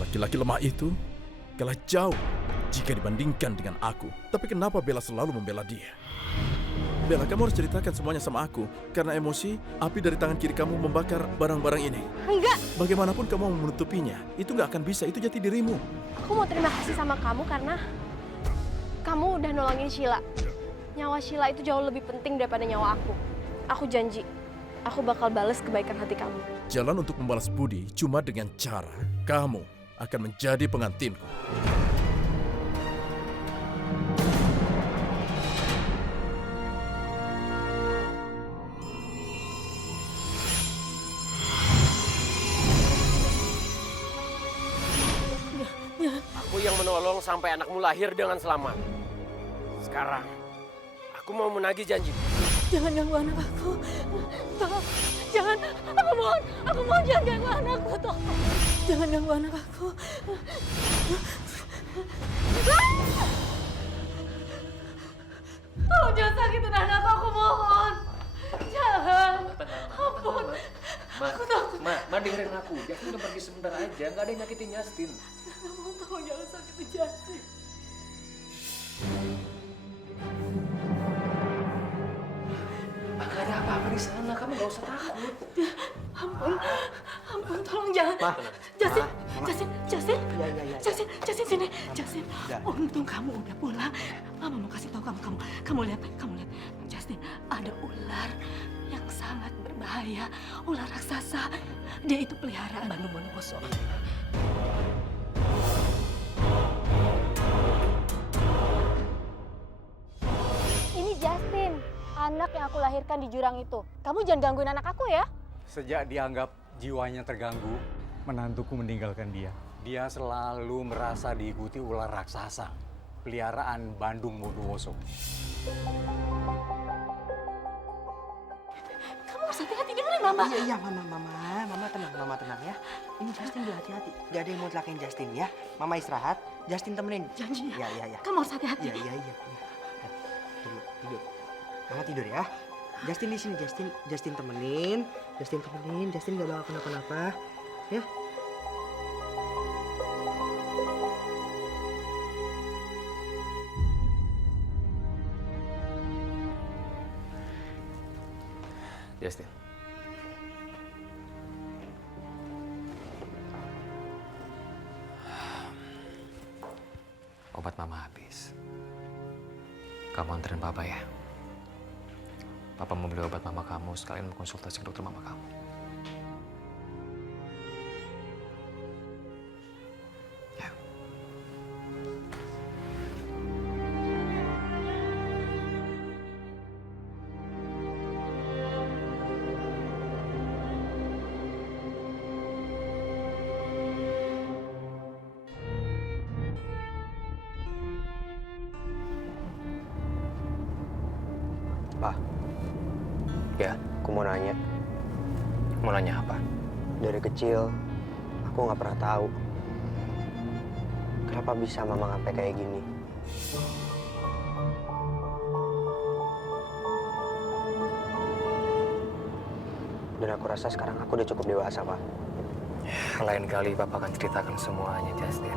Laki-laki lemah itu kalah jauh jika dibandingkan dengan aku. Tapi kenapa Bella selalu membela dia? Bella, kamu harus ceritakan semuanya sama aku. Karena emosi, api dari tangan kiri kamu membakar barang-barang ini. Enggak, Bagaimanapun kamu mau menutupinya, itu nggak akan bisa. Itu jati dirimu. aku mau terima kasih sama kamu karena kamu udah nolongin Sheila. Nyawa Sheila itu jauh lebih penting daripada nyawa aku. Aku janji, aku bakal bales kebaikan hati kamu. Jalan untuk membalas budi cuma dengan cara kamu akan menjadi pengantinku. Aku yang menolong sampai anakmu lahir dengan selamat. Sekarang, aku mau menagih janji. Jangan ganggu anak aku. Tolong, jangan. Aku mohon jangan ganggu anakku. Tolong, jangan ganggu anak aku. Tolong jangan sakitin anak aku, mohon. Jangan. Ampun. Aku takut. Ma dengerin aku. Justin udah pergi sebentar aja. Nggak ada yang nyakitin Justin. Tolong jangan sakitin Justin. Nggak ada apa-apa di sana. Kamu nggak usah takut. Ampun, tolong jangan. Justin, sini. Justin, untung kamu udah pulang. Mama mau kasih tahu kamu lihat. Justin, ada ular yang sangat berbahaya. Ular raksasa. Dia itu peliharaan Bandung Bondowoso. Ini Justin, anak yang aku lahirkan di jurang itu. Kamu jangan gangguin anak aku ya. Sejak dianggap jiwanya terganggu, menantuku meninggalkan dia. Dia selalu merasa diikuti ular raksasa, peliharaan Bandung Bondowoso. Kamu harus hati-hati, dengerin Mama. Iya, Mama tenang ya. Ini Justin udah hati-hati. Gak ada yang mau celakain Justin ya. Mama istirahat, Justin temenin. Janji ya. Iya. Kamu harus hati-hati. Iya. Tidur. Mama tidur ya. Justin di sini, Justin temenin. Justin gak bakal kenapa-napa. Ya. Justin. Obat Mama habis. Kamu anterin Papa ya. Papa mau beli obat Mama kamu sekalian mau konsultasi ke dokter Mama kamu. Ya. Pak, Ya, aku mau nanya. mau nanya apa? Dari kecil, aku nggak pernah tahu kenapa bisa Mama sampai kayak gini. Dan aku rasa sekarang aku udah cukup dewasa, Pak. Lain kali Papa akan ceritakan semuanya, Justin.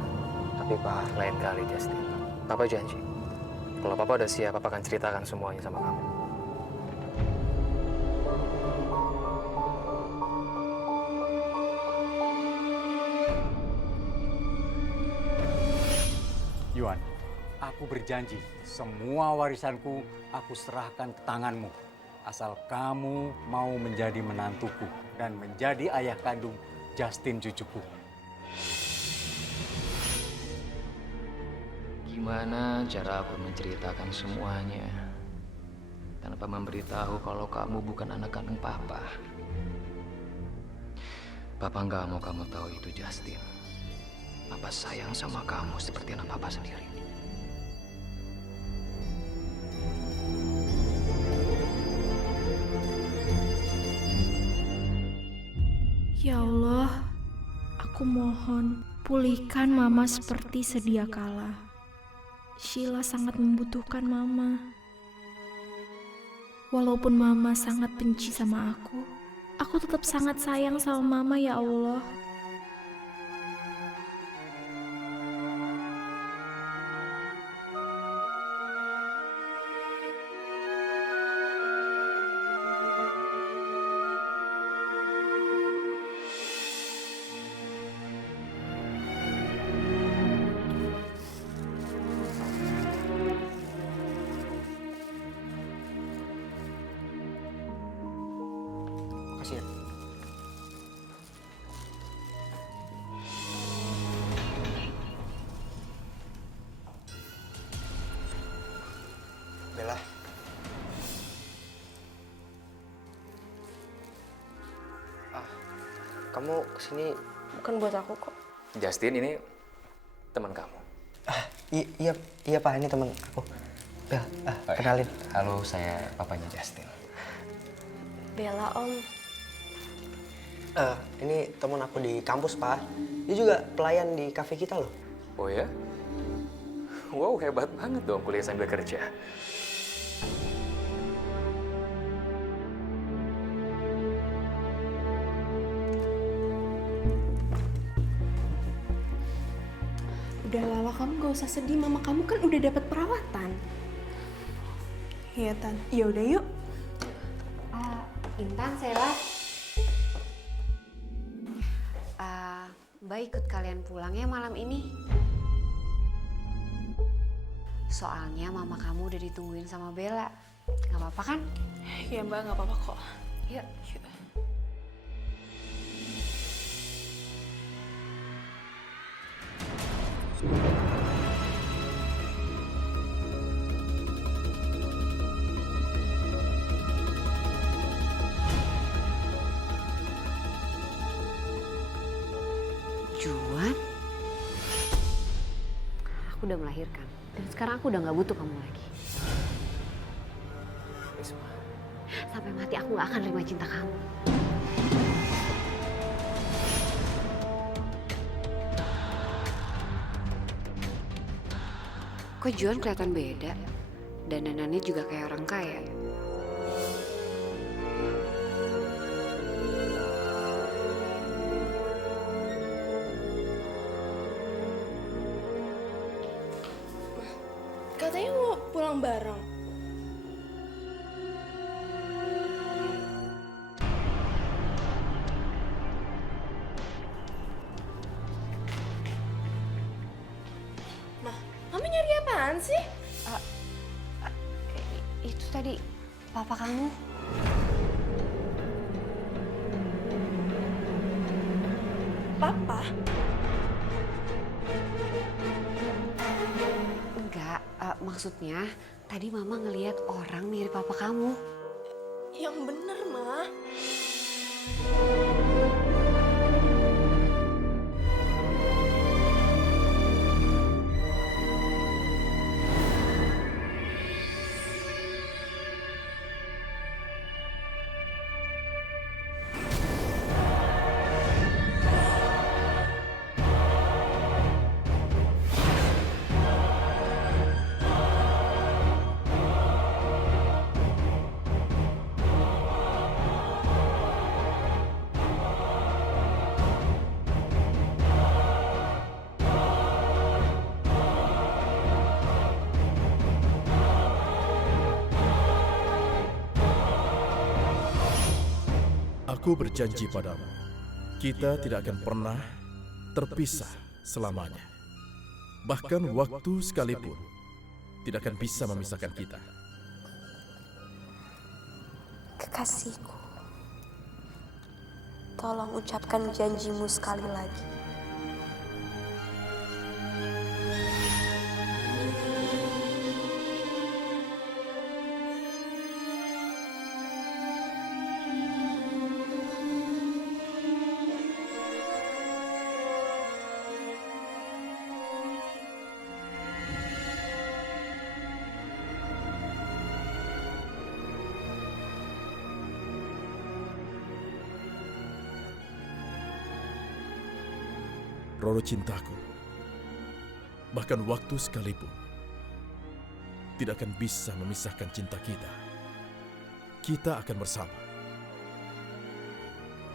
Tapi Pak, Lain kali, Justin. Papa janji. Kalau Papa udah siap, Papa akan ceritakan semuanya sama kamu. Yuan, aku berjanji semua warisanku aku serahkan ke tanganmu. Asal kamu mau menjadi menantuku dan menjadi ayah kandung Justin cucuku. Gimana cara aku menceritakan semuanya tanpa memberitahu kalau kamu bukan anak kandung Papa? Papa nggak mau kamu tahu itu, Justin. Papa sayang sama kamu seperti anak Papa sendiri. Ya Allah, aku mohon pulihkan Mama seperti sedia kala. Sheila sangat membutuhkan Mama. Walaupun Mama sangat benci sama aku tetap sangat sayang sama Mama ya Allah. kamu kesini. Bukan buat aku kok. Justin ini teman kamu. Iya Pak, ini teman aku. Bel, kenalin. Halo, saya papanya Justin. Bella, Om. Ini teman aku di kampus Pak. Dia juga pelayan di kafe kita loh. Oh ya? Wow, hebat banget dong kuliah sambil kerja. Udah Lala, kamu gak usah sedih. Mama kamu kan udah dapat perawatan. Iya, Tan. Ya udah yuk. Intan, Sela. Mbak ikut kalian pulang ya malam ini. Soalnya mama kamu udah ditungguin sama Bella. Gak apa-apa kan? Iya Mbak, gak apa-apa kok. Yuk. Juan, aku udah melahirkan dan sekarang aku udah gak butuh kamu lagi. Sampai mati aku gak akan terima cinta kamu. Kok Juan kelihatan beda? Dan dandannya juga kayak orang kaya. Katanya mau pulang bareng. Mami nyari apaan sih? Itu tadi papa kamu. Papa? Enggak, maksudnya tadi mama ngelihat orang mirip papa kamu. Yang bener, Ma. Aku berjanji padamu, kita tidak akan pernah terpisah selamanya. Bahkan waktu sekalipun tidak akan bisa memisahkan kita. Kekasihku, tolong ucapkan janjimu sekali lagi. Roro cintaku, bahkan waktu sekalipun tidak akan bisa memisahkan cinta kita. Kita akan bersama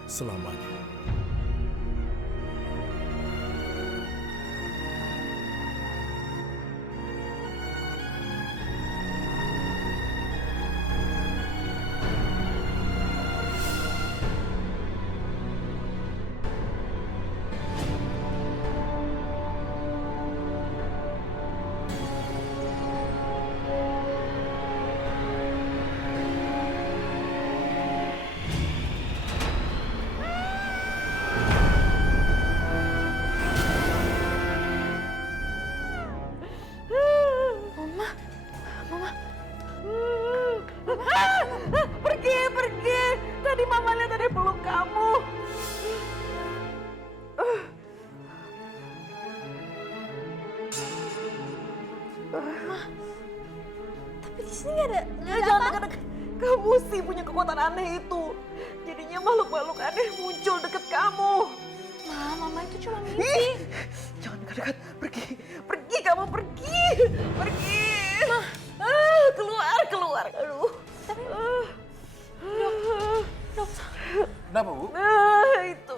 selamanya. Tapi di sini nggak ada. Kamu sih punya kekuatan aneh itu. Jadinya makhluk-makhluk aneh muncul deket kamu. Mama itu cuma mimpi. Jangan dekat-dekat. Pergi kamu pergi. Keluar. Aduh. Tapi, dok. Kenapa, Bu? Itu.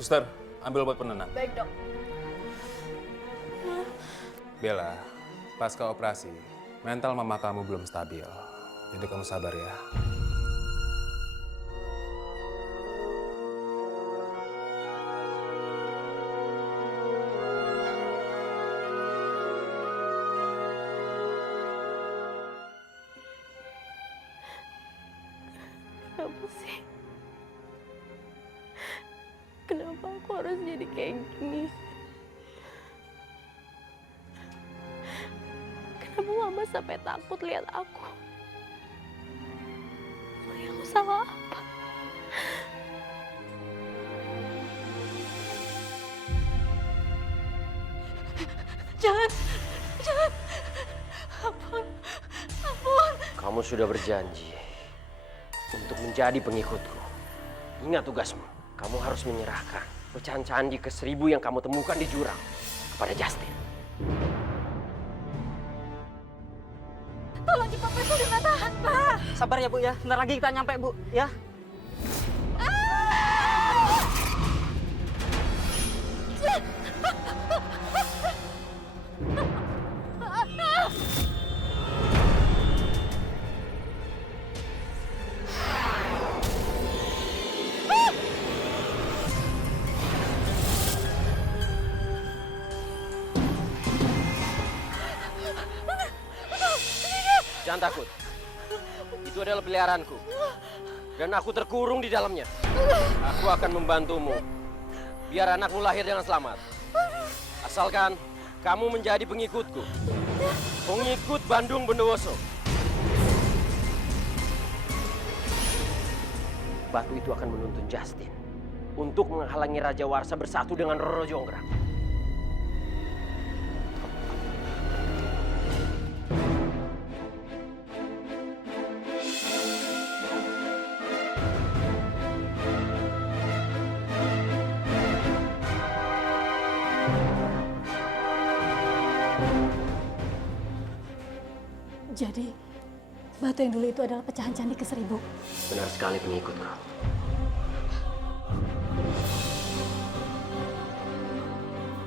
Suster, ambil obat penenang. Baik, dok. Bella, pasca operasi, mental mama kamu belum stabil. Jadi kamu sabar ya. Kenapa sih? Kenapa aku harus jadi kayak gini? Kenapa mama sampai takut lihat aku? Emangnya aku salah apa? Jangan. Ampun. Kamu sudah berjanji untuk menjadi pengikutku. Ingat tugasmu. Kamu harus menyerahkan pecahan candi ke-1000 yang kamu temukan di jurang kepada Justin. Tolong cepat, Pak. Sudah nggak tahan, Pak. Sabar ya Bu ya, bentar lagi kita nyampe Bu ya. Jangan takut. Itu adalah peliharaanku. Dan aku terkurung di dalamnya. Aku akan membantumu. Biar anakmu lahir dengan selamat. Asalkan kamu menjadi pengikutku. Pengikut Bandung Bondowoso. Batu itu akan menuntun Justin untuk menghalangi Raja Warsa bersatu dengan Roro Jonggrang. Jadi, batu yang dulu itu adalah pecahan candi ke-1000. Benar sekali pengikutku.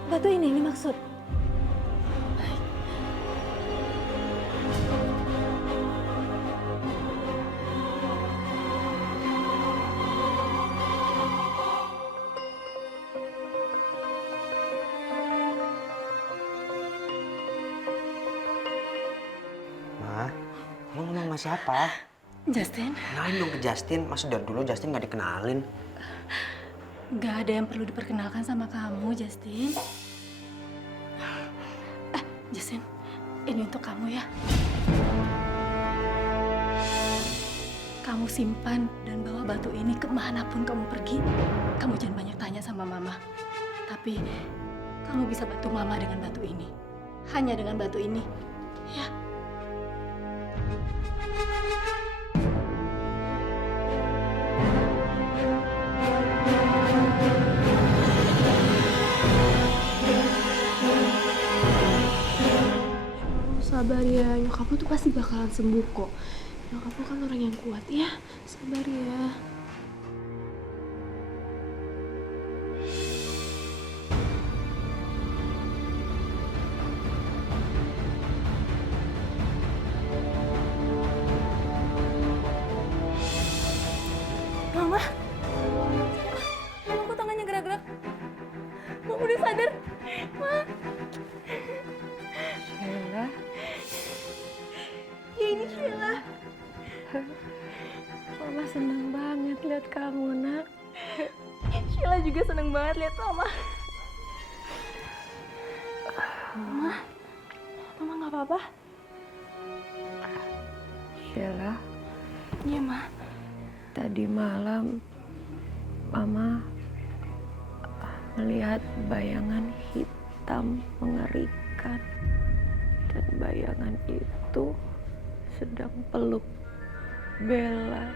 Batu ini maksud. Emang ngomong sama siapa? Justin, Kenalin dong ke Justin. Masa dari dulu Justin nggak dikenalin? nggak ada yang perlu diperkenalkan sama kamu, Justin. Justin, ini untuk kamu ya. Kamu simpan dan bawa batu ini kemanapun kamu pergi. Kamu jangan banyak tanya sama mama. Tapi kamu bisa bantu mama dengan batu ini. Hanya dengan batu ini. Ya. Sabar ya, nyokap lu tuh pasti bakalan sembuh kok. Nyokap lu kan orang yang kuat ya. Sabar ya. Mama. Mama kok tangannya gerak-gerak? Mama udah sadar? Ma. Sheila. Ya ini Sheila. Mama senang banget lihat kamu, nak. Sheila juga seneng banget lihat Mama. Mama nggak apa-apa? Sheila, Iya, Ma. tadi malam Mama melihat bayangan hitam mengerikan. Dan bayangan itu sedang peluk Bella.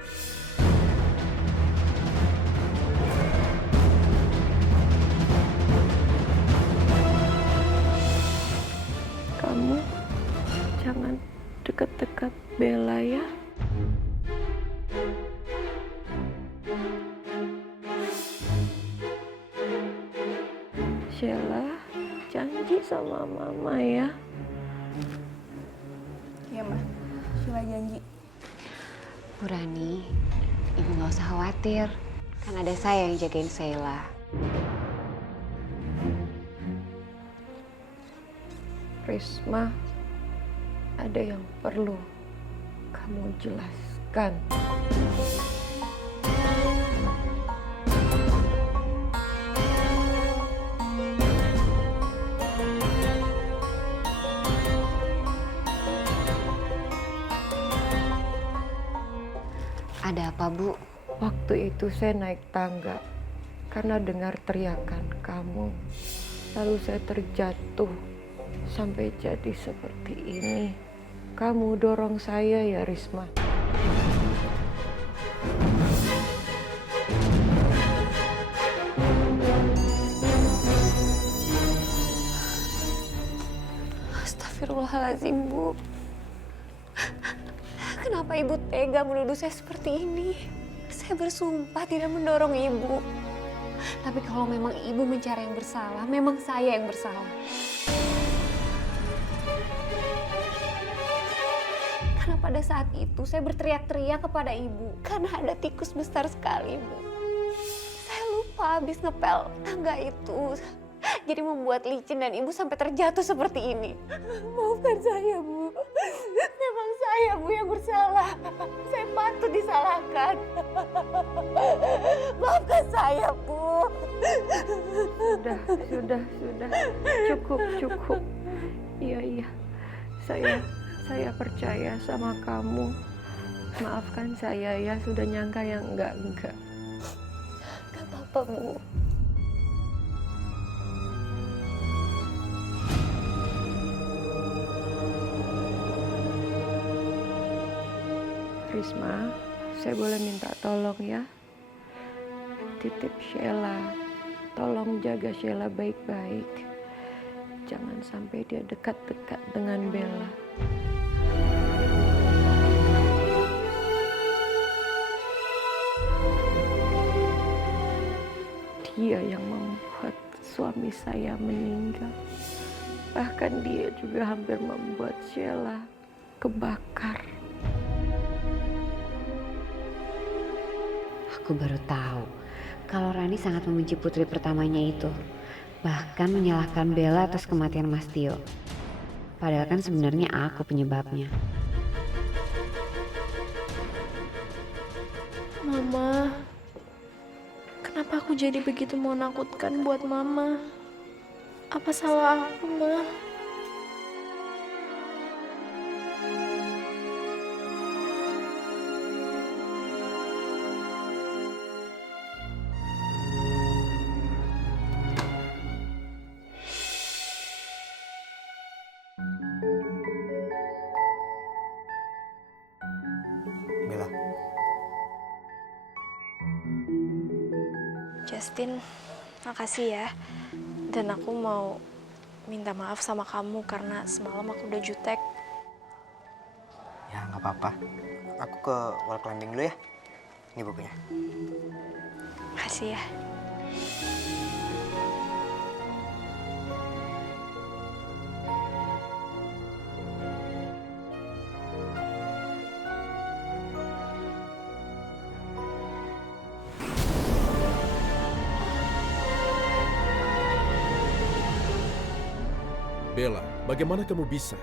Kamu jangan dekat-dekat Bella ya. Sheila, janji sama mama ya. Iya, Ma. Sheila janji. Bu Rani, Ibu nggak usah khawatir. Kan ada saya yang jagain Sheila. Risma, ada yang perlu kamu jelaskan. Ada apa, Bu? Waktu itu saya naik tangga karena dengar teriakan kamu. Lalu saya terjatuh sampai jadi seperti ini. Kamu dorong saya ya, Risma. Astagfirullahaladzim, Bu. Kenapa Ibu tega menuduh saya seperti ini? Saya bersumpah tidak mendorong Ibu. Tapi kalau memang Ibu mencari yang bersalah, memang saya yang bersalah. Karena pada saat itu saya berteriak-teriak kepada Ibu. Karena ada tikus besar sekali, Bu. Saya lupa habis ngepel tangga itu. Jadi membuat licin dan Ibu sampai terjatuh seperti ini. Maafkan saya, Bu. Memang saya, Bu, yang bersalah. Saya patut disalahkan. Maafkan saya, Bu. Sudah. Cukup. Iya. Saya percaya sama kamu. Maafkan saya ya, sudah nyangka yang enggak. Gak apa-apa, Bu. Risma, saya boleh minta tolong ya? Titip Sheila, tolong jaga Sheila baik-baik. Jangan sampai dia dekat-dekat dengan Bella. Dia yang membuat suami saya meninggal. Bahkan dia juga hampir membuat Sheila kebakar. Aku baru tahu kalau Rani sangat membenci putri pertamanya itu. Bahkan menyalahkan Bella atas kematian Mas Tio. Padahal kan sebenarnya aku penyebabnya. Mama, kenapa aku jadi begitu menakutkan buat Mama? Apa salah aku, Ma? Bella. Justin, makasih ya. Dan aku mau minta maaf sama kamu karena semalam aku udah jutek. Ya nggak apa-apa. Aku ke wall climbing dulu ya. Ini bukunya. Makasih ya. Bella, bagaimana kamu bisa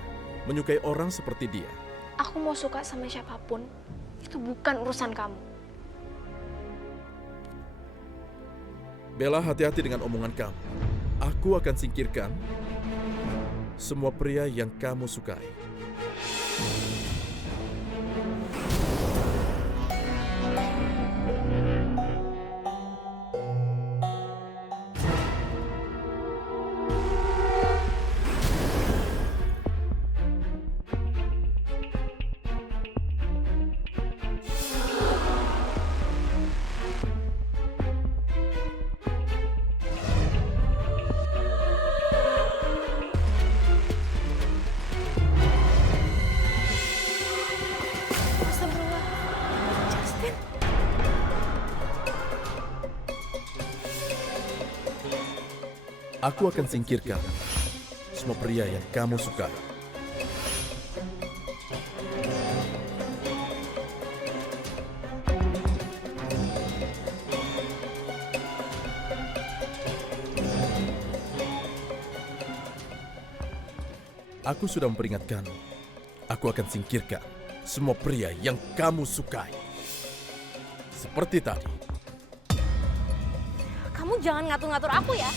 menyukai orang seperti dia? Aku mau suka sama siapapun, itu bukan urusan kamu. Bella, hati-hati dengan omongan kamu. Aku akan singkirkan semua pria yang kamu sukai. Aku akan singkirkan semua pria yang kamu suka. Aku sudah memperingatkan. Aku akan singkirkan semua pria yang kamu sukai. Seperti tadi. Kamu jangan ngatur-ngatur aku ya.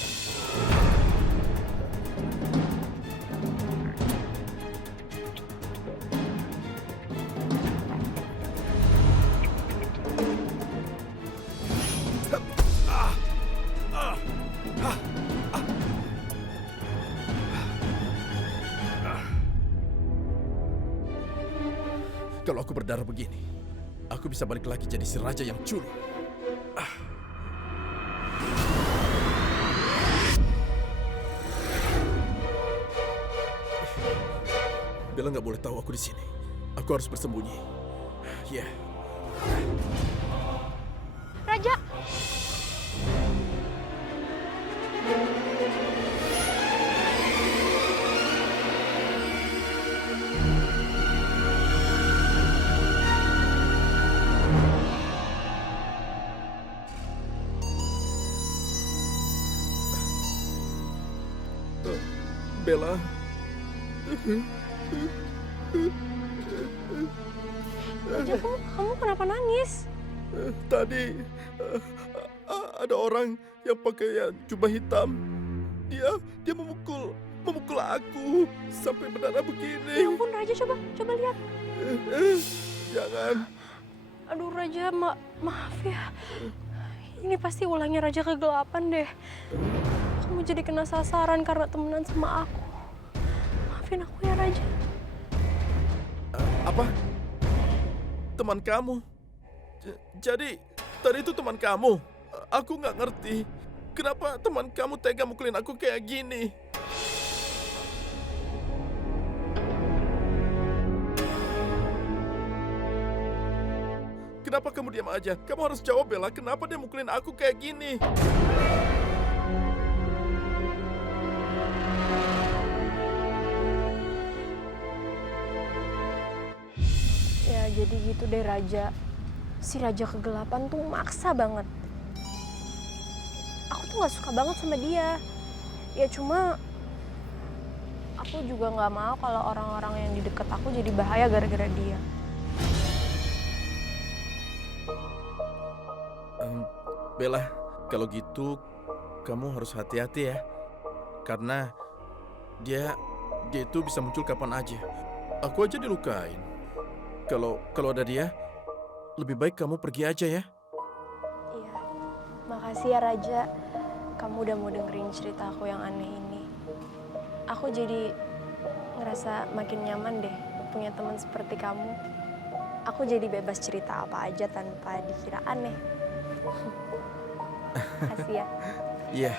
Kalau aku berdarah begini, aku bisa balik lagi jadi si raja yang culun. Bella nggak boleh tahu aku di sini. Aku harus bersembunyi. Ya. Raja. Bella. Raja, kamu kenapa nangis? Tadi ada orang yang pakaian jubah hitam. Dia memukul aku sampai berdarah begini. Ya ampun Raja, coba lihat. Jangan. Aduh Raja, maaf ya. Ini pasti ulangnya Raja Kegelapan deh. Kamu jadi kena sasaran karena temenan sama aku. Maafin aku ya Raja. Apa? Teman kamu? Jadi tadi itu teman kamu? Aku nggak ngerti. Kenapa teman kamu tega mukulin aku kayak gini? Kenapa kamu diam aja? Kamu harus jawab, Bella. Kenapa dia mukulin aku kayak gini? Ya jadi gitu deh Raja. Si Raja Kegelapan tuh maksa banget. Aku tuh gak suka banget sama dia. Ya cuma aku juga gak mau kalau orang-orang yang di dekat aku jadi bahaya gara-gara dia. Bella, kalau gitu kamu harus hati-hati ya. Karena dia itu bisa muncul kapan aja. Aku aja dilukain. Kalau ada dia, lebih baik kamu pergi aja ya. Iya, makasih ya Raja. Kamu udah mau dengerin cerita aku yang aneh ini. Aku jadi ngerasa makin nyaman deh punya teman seperti kamu. Aku jadi bebas cerita apa aja tanpa dikira aneh. Makasih ya. Iya.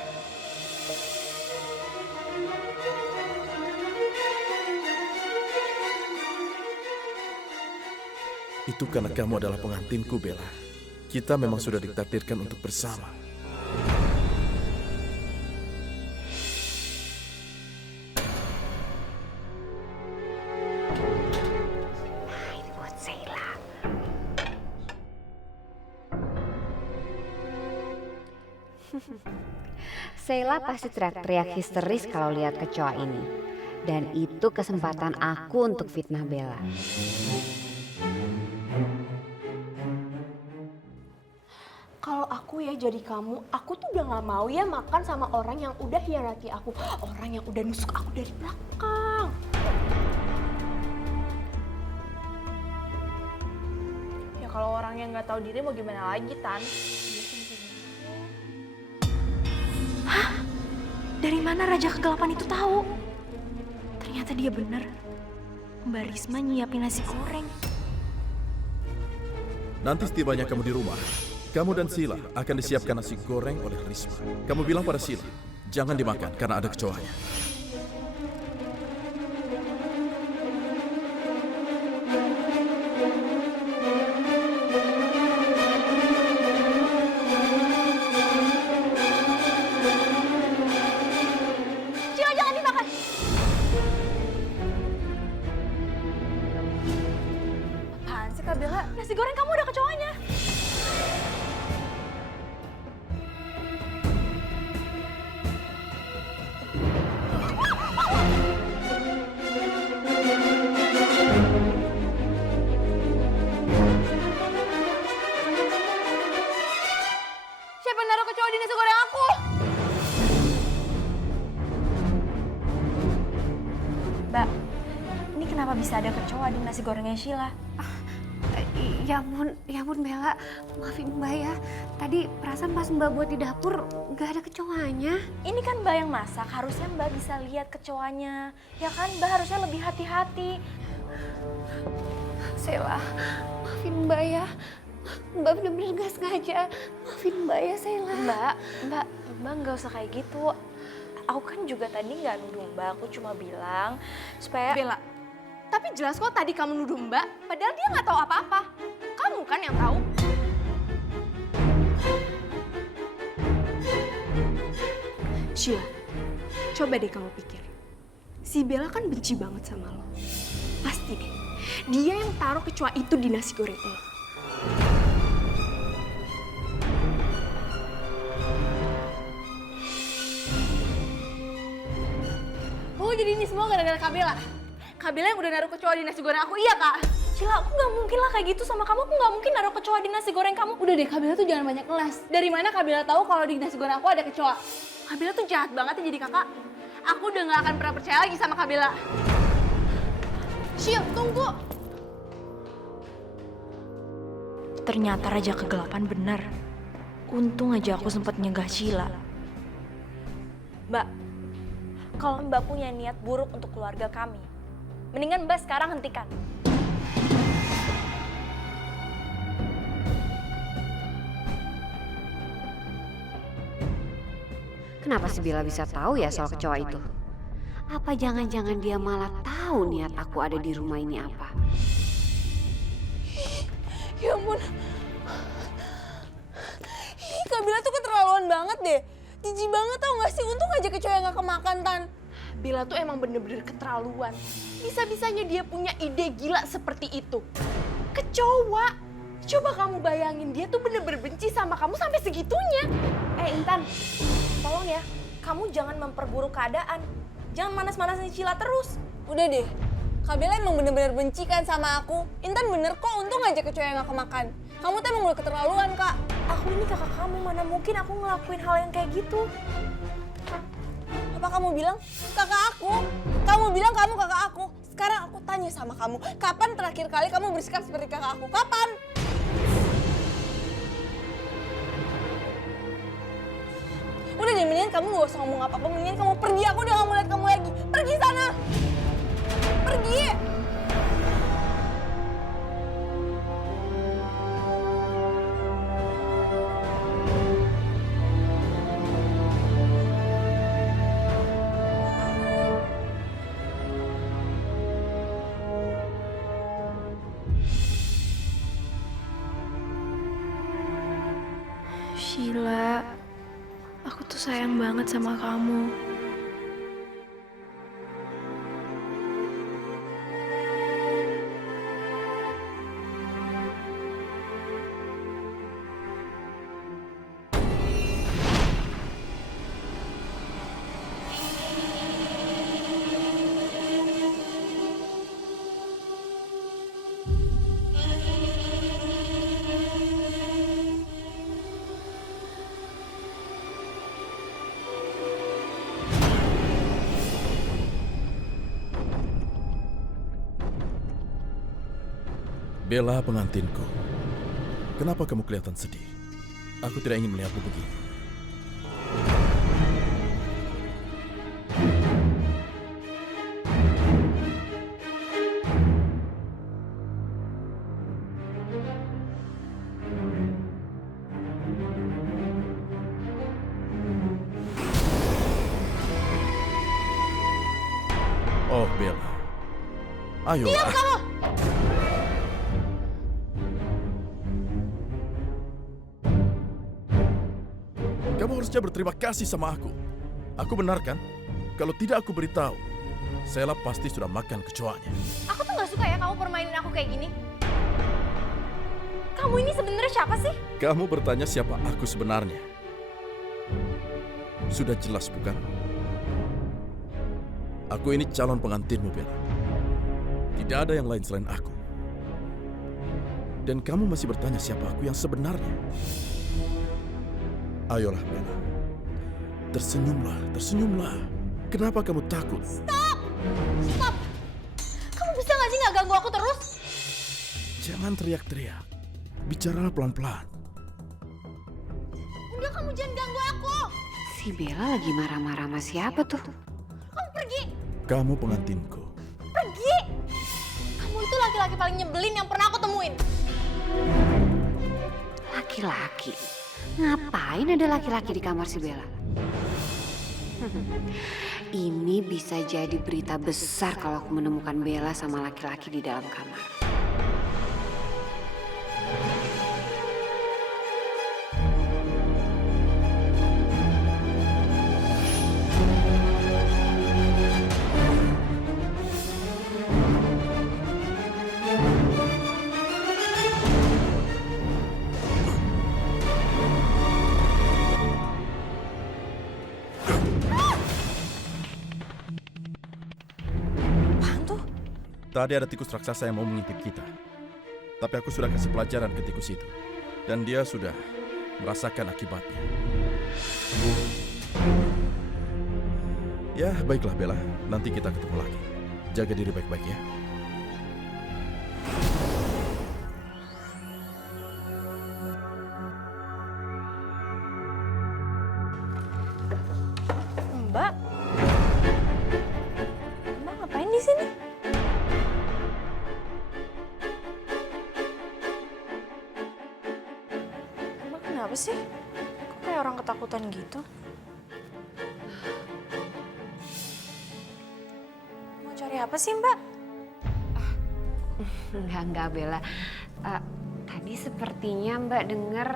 Itu karena kamu adalah pengantinku, Bella. Kita memang sudah ditakdirkan untuk bersama. Ini buat Sheila. Sheila pasti teriak-teriak histeris kalau lihat kecoa ini. Dan itu kesempatan aku untuk fitnah Bella. Kalau aku ya jadi kamu, aku tuh udah gak mau ya makan sama orang yang udah hianati aku. Orang yang udah nusuk aku dari belakang. Ya kalau orang yang nggak tahu diri mau gimana lagi, Tan? Hah? Dari mana Raja Kegelapan itu tahu? Ternyata dia bener. Mbak Risma nyiapin nasi goreng. Nanti setibanya kamu di rumah, kamu dan Sheila akan disiapkan nasi goreng oleh Risma. Kamu bilang pada Sheila, jangan dimakan karena ada kecoanya. Mbak, ini kenapa bisa ada kecoa di nasi gorengnya Sheila? Ya ampun Bella, maafin Mbak ya. Tadi perasaan pas Mbak buat di dapur gak ada kecoanya. Ini kan Mbak yang masak, harusnya Mbak bisa lihat kecoanya. Ya kan, Mbak harusnya lebih hati-hati. Sheila, maafin Mbak ya. Mbak bener-bener gak sengaja. Maafin Mbak ya Sheila. Mbak nggak usah kayak gitu. Aku kan juga tadi nggak nuduh Mbak, aku cuma bilang supaya... Bella, tapi jelas kok tadi kamu nuduh Mbak, padahal dia nggak tahu apa-apa. Kamu kan yang tahu. Sheila, coba deh kamu pikir. Si Bella kan benci banget sama lo. Pasti deh, dia yang taruh kecoa itu di nasi goreng lo. Oh, jadi ini semua gara-gara Kak Bella? Kak Bella yang udah naruh kecoa di nasi goreng aku, iya Kak? Sheila, aku nggak mungkin lah kayak gitu sama kamu. Aku nggak mungkin naruh kecoa di nasi goreng kamu. Udah deh, Kak Bella tuh jangan banyak kelas. Dari mana Kak Bella tahu kalau di nasi goreng aku ada kecoa? Kak Bella tuh jahat banget ya jadi kakak. Aku udah nggak akan pernah percaya lagi sama Kak Bella. Syil, tunggu! Ternyata Raja Kegelapan benar. Untung aja aku sempat nyegah Sheila. Mbak, kalau Mbak punya niat buruk untuk keluarga kami, mendingan Mbak sekarang hentikan. Kenapa si Bella bisa tahu ya soal kecoa itu? Apa jangan-jangan dia malah tahu niat aku ada di rumah ini apa? Ya ampun. Kak Bella tuh keterlaluan banget deh. Jijik banget tau gak sih? Untung aja kecoa yang gak kemakan, Tan. Bella tuh emang bener-bener keterlaluan. Bisa-bisanya dia punya ide gila seperti itu. Kecoa. Coba kamu bayangin, dia tuh bener-bener benci sama kamu sampai segitunya. Intan, tolong ya, kamu jangan memperburuk keadaan. Jangan manas-manasin Sheila terus. Udah deh, Kak Bella emang bener-bener benci kan sama aku. Intan bener kok, untung aja kecoa yang gak kemakan. Kamu tuh emang udah keterlaluan, Kak. Aku ini kakak kamu, mana mungkin aku ngelakuin hal yang kayak gitu. Apa kamu bilang kakak aku? Kamu bilang kamu kakak aku. Sekarang aku tanya sama kamu, kapan terakhir kali kamu bersikap seperti kakak aku? Kapan? Udah deh, mendingan kamu gak usah ngomong apa-apa. Mendingan kamu pergi, aku udah gak mau lihat kamu lagi. Pergi sana! Pergi! Sheila, aku tuh sayang banget sama kamu. Bella, pengantinku. Kenapa kamu kelihatan sedih? Aku tidak ingin melihatmu begini. Oh, Bella. Ayolah. Diam kamu! Kamu harusnya berterima kasih sama aku. Aku benar kan? Kalau tidak aku beritahu, Sheila pasti sudah makan kecoanya. Aku tuh gak suka ya kamu permainin aku kayak gini. Kamu ini sebenarnya siapa sih? Kamu bertanya siapa aku sebenarnya. Sudah jelas bukan? Aku ini calon pengantinmu, Bella. Tidak ada yang lain selain aku. Dan kamu masih bertanya siapa aku yang sebenarnya. Ayolah, Bella. Tersenyumlah, tersenyumlah. Kenapa kamu takut? Stop! Stop! Kamu bisa nggak sih nggak ganggu aku terus? Jangan teriak-teriak. Bicaralah pelan-pelan. Udah, kamu jangan ganggu aku. Si Bella lagi marah-marah sama siapa tuh? Kamu pergi. Kamu pengantinku. Pergi. Kamu itu laki-laki paling nyebelin yang pernah aku temuin. Laki-laki? Ngapain ada laki-laki di kamar si Bella? Ini bisa jadi berita besar kalau aku menemukan Bella sama laki-laki di dalam kamar. Tadi ada tikus raksasa yang mau mengintip kita. Tapi aku sudah kasih pelajaran ke tikus itu. Dan dia sudah merasakan akibatnya. Ya, baiklah Bella. Nanti kita ketemu lagi. Jaga diri baik-baik ya. Mbak? Mbak ngapain di sini? Mbak kenapa sih? Kok kayak orang ketakutan gitu? Mau cari apa sih, Mbak? Enggak Bella. Tadi sepertinya Mbak dengar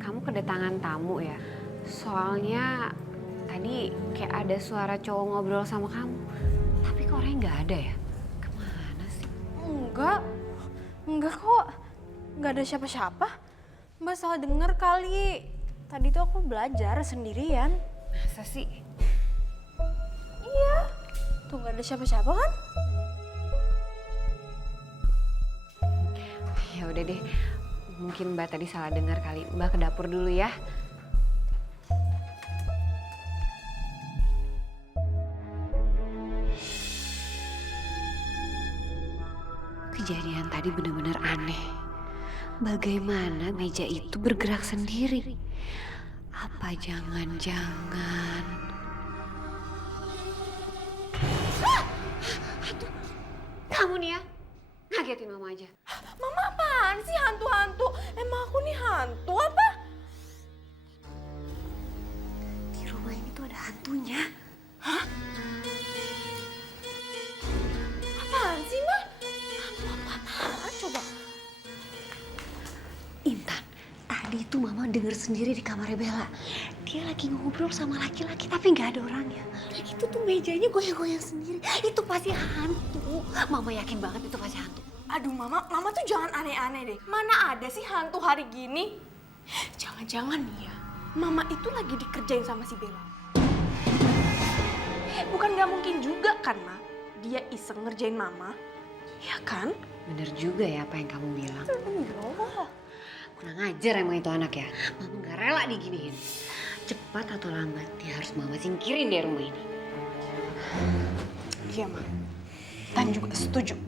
kamu kedatangan tamu ya. Soalnya tadi kayak ada suara cowok ngobrol sama kamu. Tapi kok orangnya nggak ada ya? Kemana sih? Enggak kok. Enggak ada siapa-siapa. Mbak salah denger kali. Tadi tuh aku belajar sendirian. Masa sih? Iya. Tuh nggak ada siapa-siapa kan? Ya udah deh. Mungkin Mbak tadi salah dengar kali. Mbak ke dapur dulu ya. Kejadian tadi benar-benar aneh. Bagaimana meja itu bergerak sendiri? Apa jangan-jangan... Aduh, kamu nih ya, ngagetin mama aja. Mama apaan sih hantu-hantu? Emang aku nih hantu apa? Di rumah ini tuh ada hantunya. Hah? Apaan sih, Ma? Apaan coba? Intan, tadi itu mama denger sendiri di kamarnya Bella. Dia lagi ngobrol sama laki-laki tapi nggak ada orangnya. Dan itu tuh mejanya goyang-goyang sendiri. Itu pasti hantu. Mama yakin banget itu pasti hantu. Aduh Mama tuh jangan aneh-aneh deh. Mana ada sih hantu hari gini? Jangan-jangan nih ya, Mama itu lagi dikerjain sama si Bella. Bukan nggak mungkin juga kan, Ma? Dia iseng ngerjain Mama, ya kan? Bener juga ya apa yang kamu bilang. Iya. Kurang ajar emang itu anak ya. Mama nggak rela diginiin. Cepat atau lambat dia harus mama singkirin dari rumah ini. Iya, Ma. Dan juga setuju.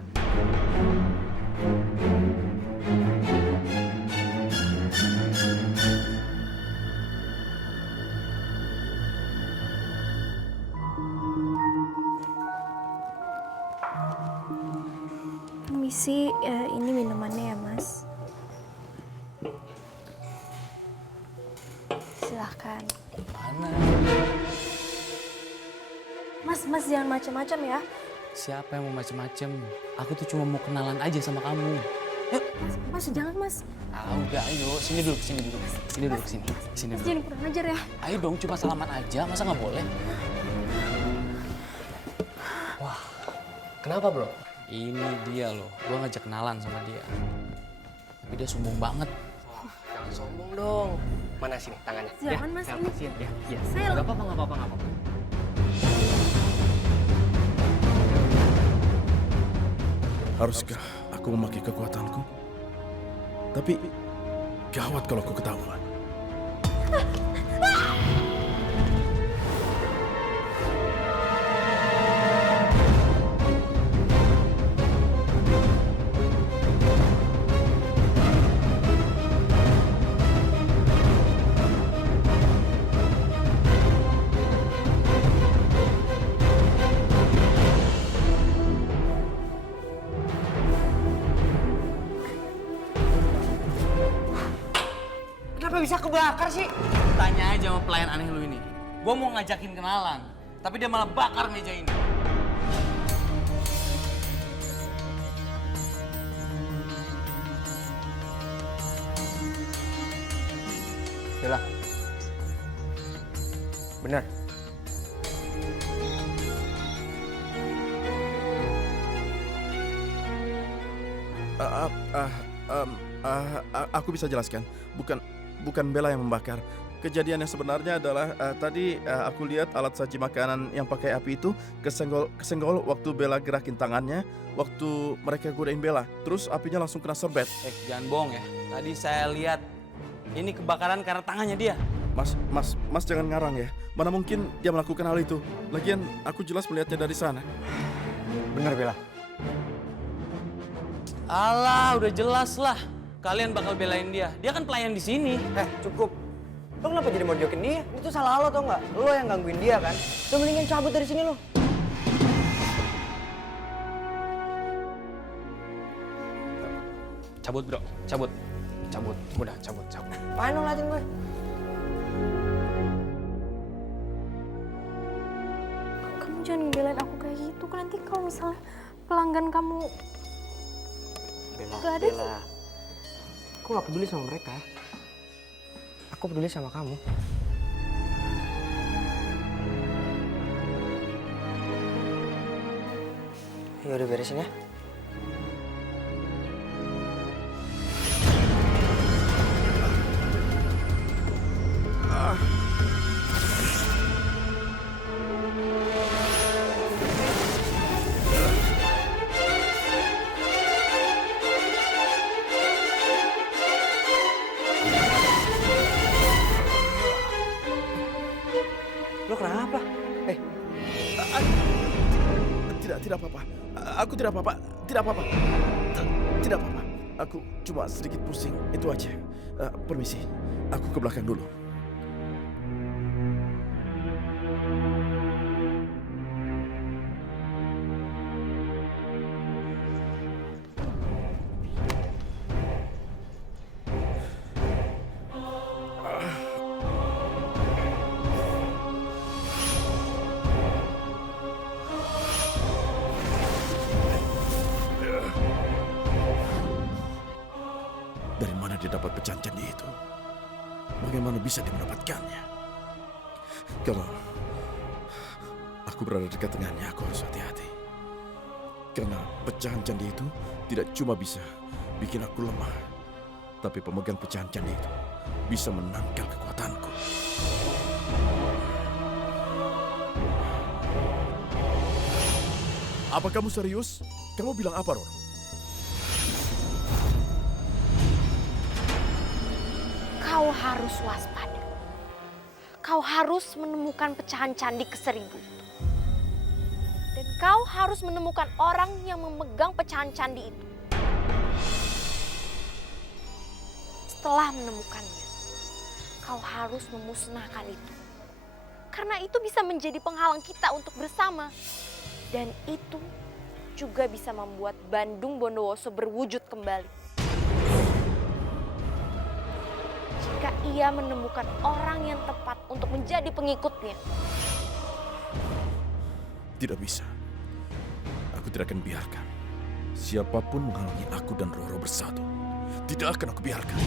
Permisi, ini minumannya ya, Mas. Silahkan. Mana? Mas jangan macam-macam ya. Siapa yang mau macem-macem? Aku tuh cuma mau kenalan aja sama kamu. Yuk. Mas jangan, Mas. Udah, ayo. Sini dulu, sini dulu. Sini dulu, sini. Sini Mas dulu. jangan kurang ajar ya. Ayo dong, cuma salaman aja. Masa nggak boleh? Wah, kenapa bro? Ini dia loh. Gua ngajak kenalan sama dia. Tapi dia sombong banget. Jangan sombong dong. Mana sini tangannya? Jangan, Mas, saya ini. lepasin, ya. Saya Nggak apa-apa. Haruskah aku memakai kekuatanku? Tapi gawat kalau aku ketahuan. bisa kebakar sih? Tanya aja sama pelayan aneh lu ini. Gua mau ngajakin kenalan, tapi dia malah bakar meja ini. Bella. Benar. Aku bisa jelaskan. Bukan Bella yang membakar. Kejadian yang sebenarnya adalah tadi aku lihat alat saji makanan yang pakai api itu kesenggol waktu Bella gerakin tangannya waktu mereka godain Bella. Terus apinya langsung kena serbet. Jangan bohong ya. Tadi saya lihat ini kebakaran karena tangannya dia. Mas jangan ngarang ya. Mana mungkin dia melakukan hal itu. Lagian aku jelas melihatnya dari sana. Benar Bella. Alah, udah jelas lah. Kalian bakal belain dia. Dia kan pelayan di sini. Cukup. Lo kenapa jadi mau jokin dia? Itu salah lo tau nggak? Lo yang gangguin dia kan? Lo mendingan cabut dari sini lo. Cabut bro, cabut. Udah cabut. Apaan lo ngeliatin gue? Kamu jangan belain aku kayak gitu. Nanti kalau misalnya pelanggan kamu Bella, gak ada Bella. Aku gak peduli sama mereka. Aku peduli sama kamu. Ya udah beresin ya. Lo kenapa? Tidak apa-apa. Aku tidak apa-apa. Tidak apa-apa. Tidak apa-apa. Aku cuma sedikit pusing. Itu aja. Permisi. Aku ke belakang dulu. Dari mana dia dapat pecahan candi itu? Bagaimana bisa dia mendapatkannya? Kalau aku berada dekat dengannya, aku harus hati-hati. Karena pecahan candi itu tidak cuma bisa bikin aku lemah, tapi pemegang pecahan candi itu bisa menangkal kekuatanku. Apa kamu serius? Kamu bilang apa, Roro? Kau harus waspada. Kau harus menemukan pecahan candi ke-1000 itu. Dan kau harus menemukan orang yang memegang pecahan candi itu. Setelah menemukannya, kau harus memusnahkan itu. Karena itu bisa menjadi penghalang kita untuk bersama. Dan itu juga bisa membuat Bandung Bondowoso berwujud kembali. Jika ia menemukan orang yang tepat untuk menjadi pengikutnya. Tidak bisa. Aku tidak akan biarkan siapapun menghalangi aku dan Roro bersatu. Tidak akan aku biarkan.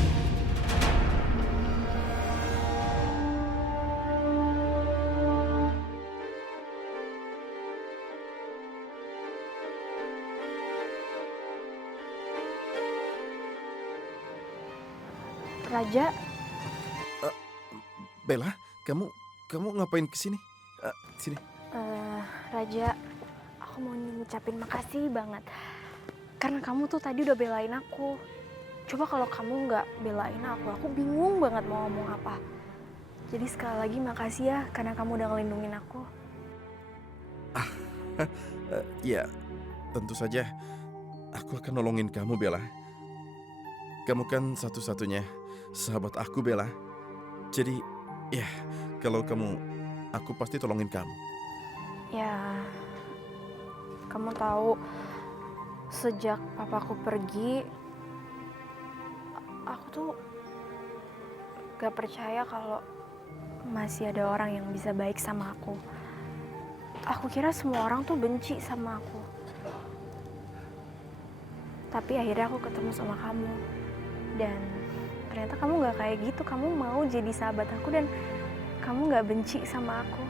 Raja, Bella, kamu ngapain kesini? Sini. Raja, aku mau ngucapin makasih banget. Karena kamu tuh tadi udah belain aku. Coba kalau kamu nggak belain aku bingung banget mau ngomong apa. Jadi sekali lagi makasih ya, karena kamu udah ngelindungin aku. Ya, tentu saja. Aku akan nolongin kamu, Bella. Kamu kan satu-satunya sahabat aku, Bella. Jadi, ya, kalau aku pasti tolongin kamu. Ya, kamu tahu sejak papaku pergi, aku tuh gak percaya kalau masih ada orang yang bisa baik sama aku. Aku kira semua orang tuh benci sama aku. Tapi akhirnya aku ketemu sama kamu. Dan ternyata kamu gak kayak gitu. Kamu mau jadi sahabat aku dan kamu gak benci sama aku.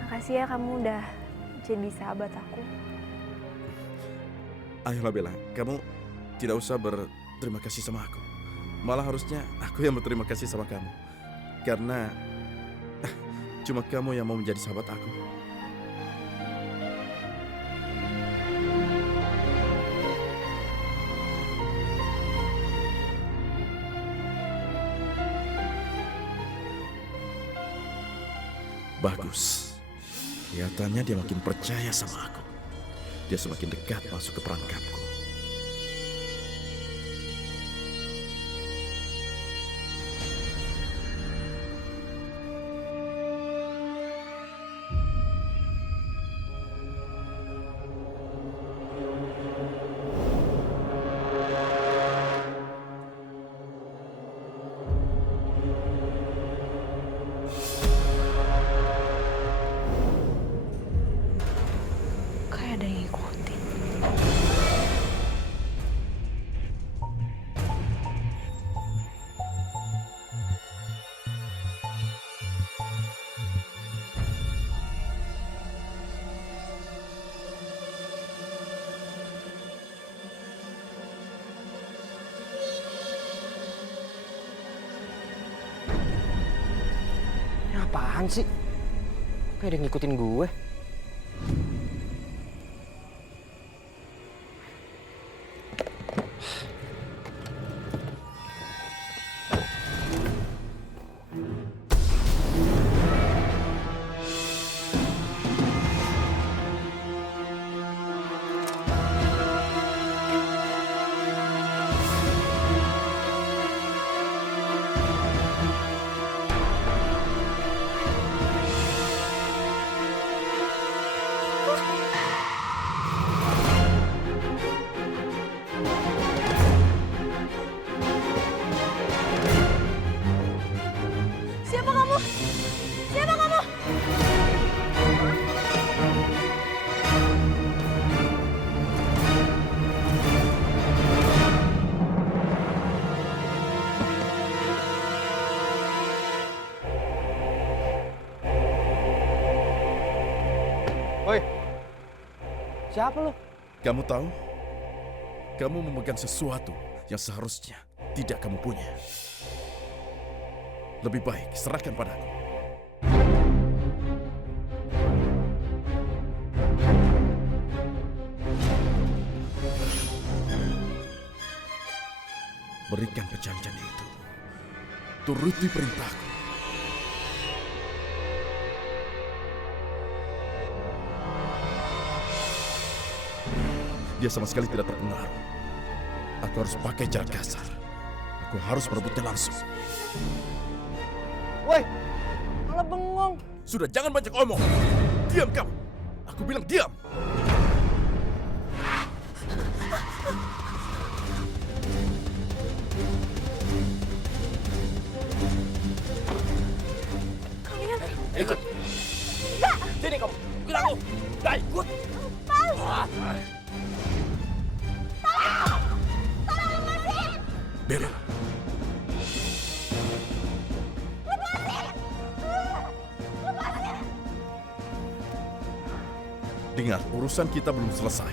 Makasih ya kamu udah jadi sahabat aku. Ayolah Bella, kamu tidak usah berterima kasih sama aku. Malah harusnya aku yang berterima kasih sama kamu. Karena cuma kamu yang mau menjadi sahabat aku. Bagus. Kelihatannya dia makin percaya sama aku. Dia semakin dekat masuk ke perangkapku. Kayak ada yang ngikutin. Ini apaan sih? Kayak ada yang ngikutin gue. Siapa kamu? Siapa kamu? Woi, siapa lu? Kamu tahu? Kamu memegang sesuatu yang seharusnya tidak kamu punya. Lebih baik serahkan padaku. Berikan perjanjian itu. Turuti perintahku. Dia sama sekali tidak terpengaruh. Aku harus pakai cara kasar. Aku harus merebutnya langsung. Woi, malah bengong. Sudah, jangan banyak omong. Diam kamu. Aku bilang diam. Kalian Ikut. Sini kamu. Ikut aku. Udah ikut. Bella. Dengar, urusan kita belum selesai.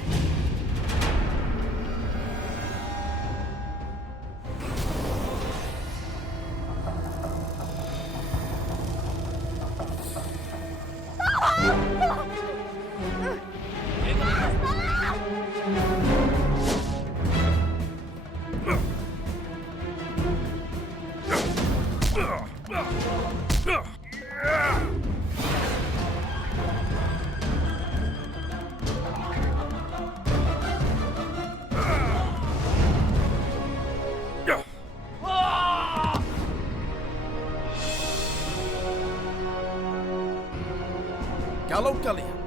Kalau kalian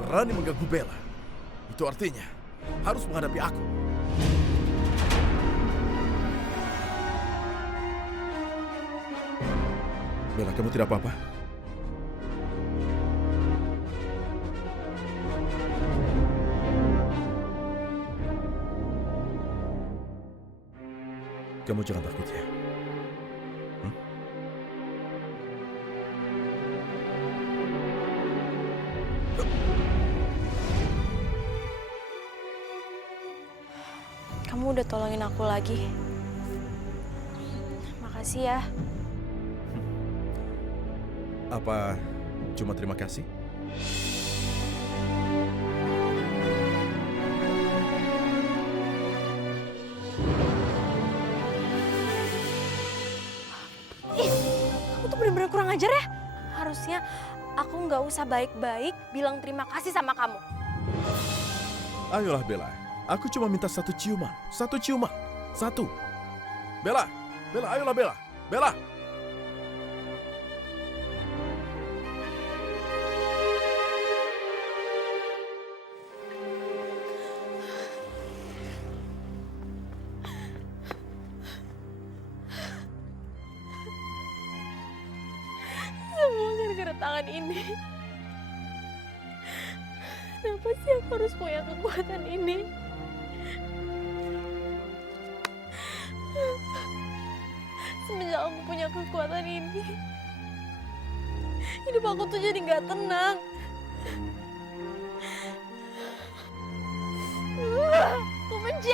berani mengganggu Bella, itu artinya harus menghadapi aku. Bella, kamu tidak apa-apa? Kamu jangan takut ya. Kamu udah tolongin aku lagi. Makasih ya. Apa cuma terima kasih? Kamu tuh bener-bener kurang ajar ya. Harusnya aku nggak usah baik-baik bilang terima kasih sama kamu. Ayolah Bella, aku cuma minta satu ciuman. Satu ciuman. Satu. Bella, Bella, ayolah Bella. Bella. Semua gara-gara tangan ini. Kenapa sih aku harus punya kekuatan ini? Semenjak aku punya kekuatan ini, hidup aku tuh jadi nggak tenang. Aku benci.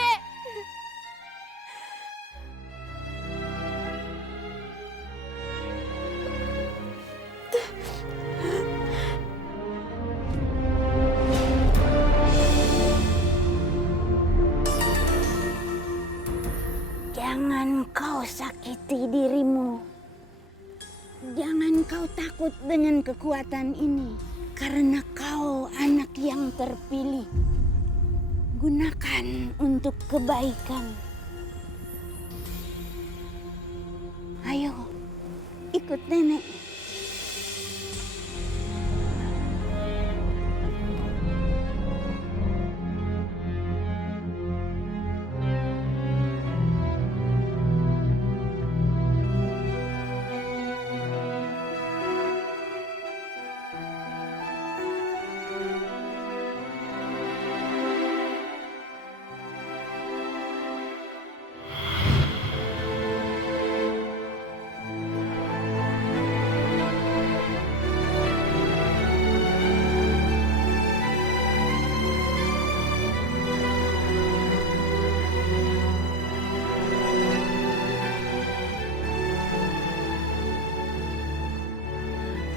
Jangan kau sakiti dirimu. Jangan kau takut dengan kekuatan ini. Karena kau anak yang terpilih. Gunakan untuk kebaikan. Ayo, ikut nenek.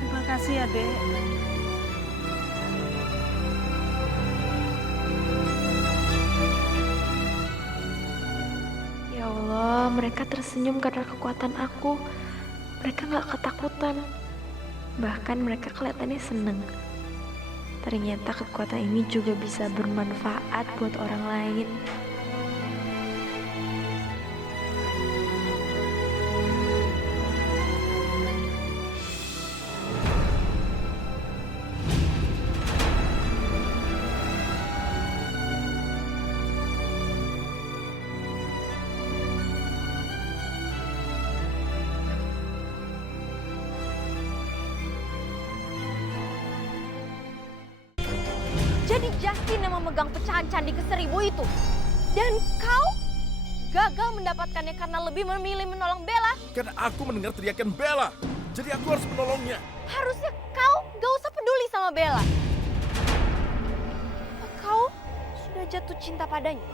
Terima kasih ya, Dek. Ya Allah, mereka tersenyum karena kekuatan aku. Mereka gak ketakutan. Bahkan mereka kelihatannya seneng. Ternyata kekuatan ini juga bisa bermanfaat buat orang lain. Jadi Justin yang memegang pecahan candi ke-1000 itu. Dan kau gagal mendapatkannya karena lebih memilih menolong Bella. Karena aku mendengar teriakan Bella. Jadi aku harus menolongnya. Harusnya kau gak usah peduli sama Bella. Kau sudah jatuh cinta padanya.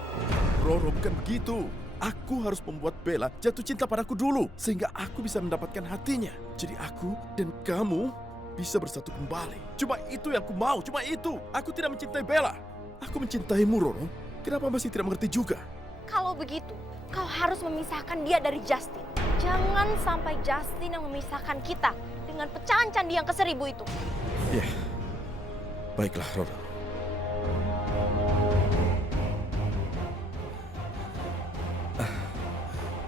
Roro, bukan begitu. Aku harus membuat Bella jatuh cinta padaku dulu. Sehingga aku bisa mendapatkan hatinya. Jadi aku dan kamu bisa bersatu kembali. Cuma itu yang aku mau, cuma itu. Aku tidak mencintai Bella. Aku mencintaimu, Roro. Kenapa masih tidak mengerti juga? Kalau begitu, kau harus memisahkan dia dari Justin. Jangan sampai Justin yang memisahkan kita dengan pecahan candi yang ke-1000 itu. Ya, baiklah, Roro.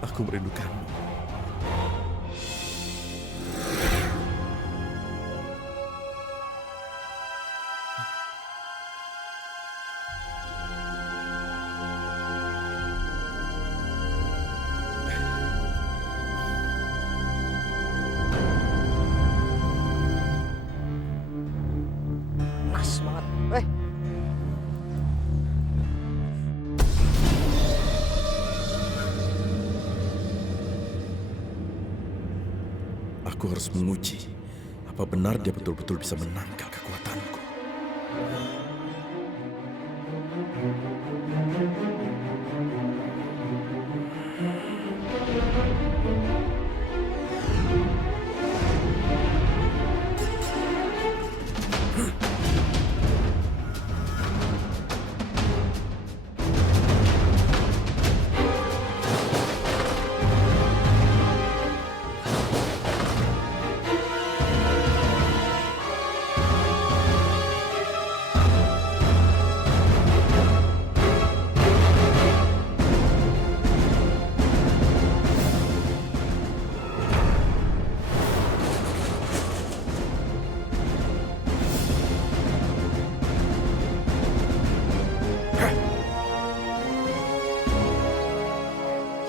Aku merindukanmu. Aku harus menguji apa benar dia betul-betul bisa menangkal kekuatanku.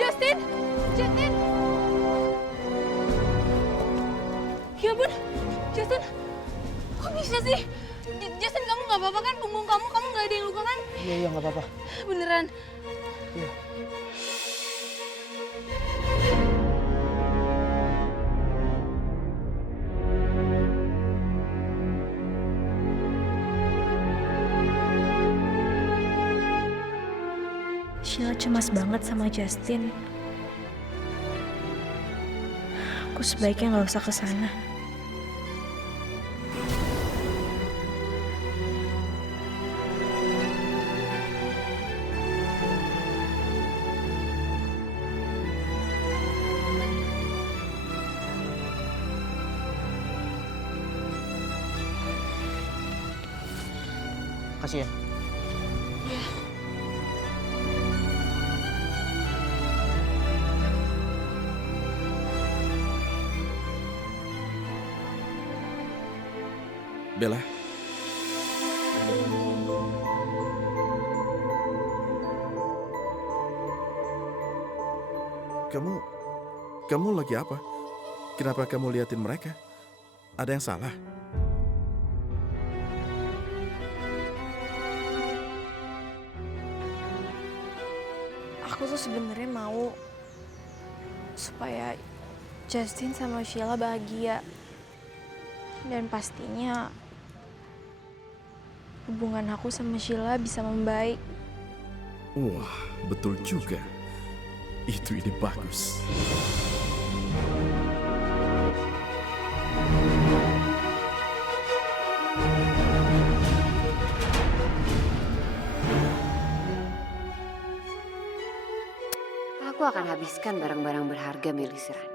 Justin! Justin! Ya ampun, Justin, kok bisa sih? Justin, kamu nggak apa-apa kan? Punggung kamu nggak ada yang luka kan? Iya, nggak apa-apa. Beneran? Iya. Sheila cemas banget sama Justin. Aku sebaiknya nggak usah ke sana. Kasih ya. Bella. Kamu lagi apa? Kenapa kamu liatin mereka? Ada yang salah? Aku tuh sebenarnya mau supaya Justin sama Sheila bahagia. Dan pastinya hubungan aku sama Sheila bisa membaik. Wah, betul juga. Itu ide bagus. Aku akan habiskan barang-barang berharga milik Rani.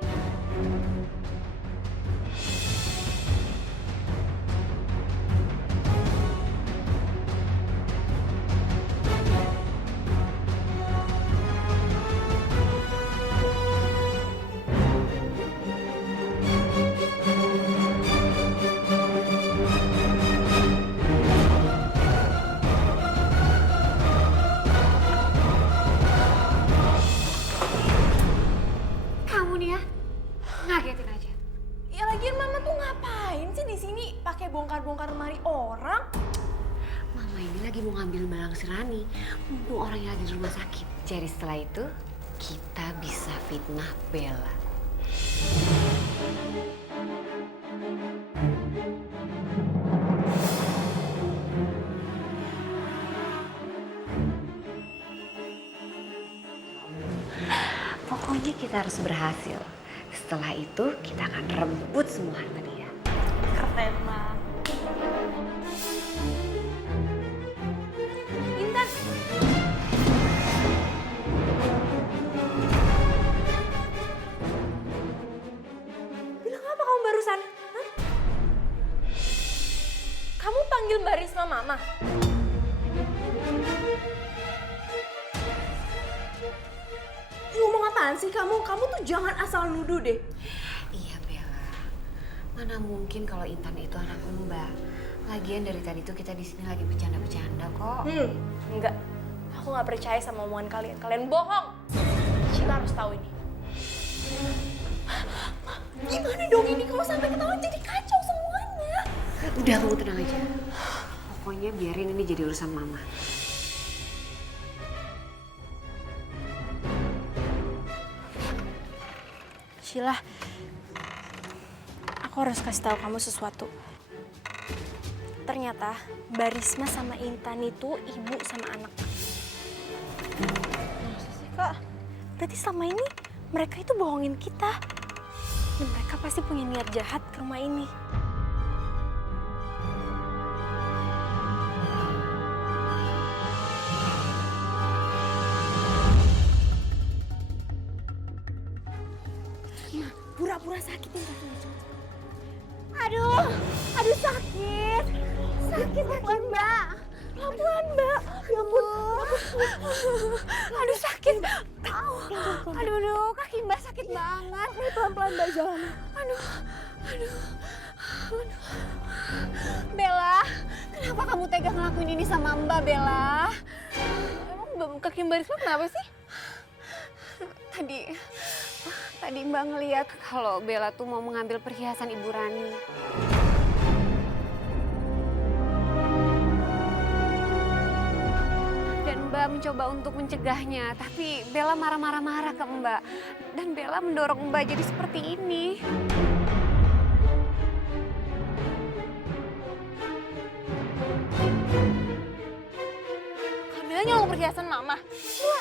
Ngagetin aja. Ya lagian Mama tuh ngapain sih di sini pakai bongkar-bongkar lemari orang? Mama ini lagi mau ngambil barang si Rani, mumpung orangnya lagi di rumah sakit. Jadi setelah itu kita bisa fitnah Bella. Pokoknya kita harus berhasil. Setelah itu kita akan rebut semua harta dia. Keren, Ma. Intan. Bilang apa kamu barusan? Hah? Kamu panggil Mbak Risma Mama? Ngomong apaan sih kamu? Kamu tuh jangan asal nuduh deh. Iya Bella, mana mungkin kalau Intan itu anak Mbak. Lagian dari tadi tuh kita di sini lagi bercanda-bercanda kok. Enggak. Aku nggak percaya sama omongan kalian. Kalian bohong. Sheila harus tahu ini. Gimana dong ini kalau sampai ketahuan jadi kacau semuanya. Udah kamu tenang aja. Pokoknya biarin ini jadi urusan Mama. Sheila, Aku harus kasih tahu kamu sesuatu. Ternyata Barisma sama Intan itu ibu sama anak. Masa sih, Kak? Berarti selama ini mereka itu bohongin kita. Dan mereka pasti punya niat jahat ke rumah ini. Nah, pura-pura sakitin kakinya. Aduh sakit. Sakit kaki Mbak. Pelan-pelan Mbak. Ya ampun. Aduh sakit. Aduh, kaki Mbak sakit banget. Nih pelan-pelan Mbak jalan. Aduh. Bella, kenapa kamu tega ngelakuin ini sama Mbak Bella? Emang kaki Mbak Risma kenapa sih? Tadi Mbak ngeliat kalau Bella tuh mau mengambil perhiasan Ibu Rani. Dan Mbak mencoba untuk mencegahnya, tapi Bella marah-marah ke Mbak. Dan Bella mendorong Mbak jadi seperti ini. Kamila nyolong perhiasan Mama. Gila.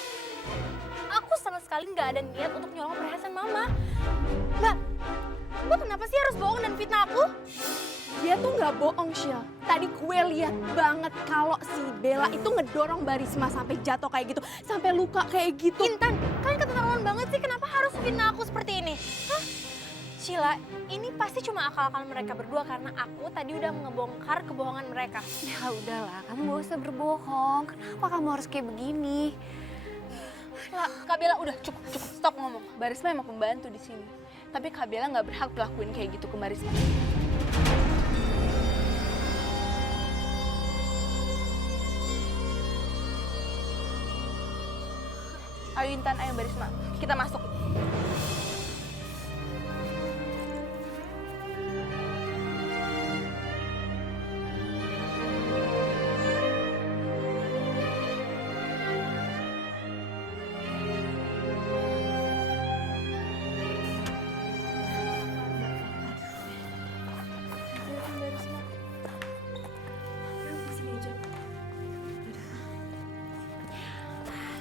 Aku sama sekali nggak ada niat untuk nyolong perhiasan Mama. Mbak kenapa sih harus bohong dan fitnah aku? Dia tuh nggak bohong, Syil. Tadi gue lihat banget kalau si Bella itu ngedorong Barisma sampai jatuh kayak gitu, sampai luka kayak gitu. Intan, kalian keterlaluan banget sih. Kenapa harus fitnah aku seperti ini? Hah? Sheila, ini pasti cuma akal-akal mereka berdua karena aku tadi udah ngebongkar kebohongan mereka. Ya udahlah, kamu gak usah berbohong. Kenapa kamu harus kayak begini? Kak Bella udah cukup, stop ngomong. Barisma emang pembantu di sini. Tapi Kak Bella nggak berhak pelakuin kayak gitu ke Barisma. Ayo Intan, ayo Barisma, kita masuk.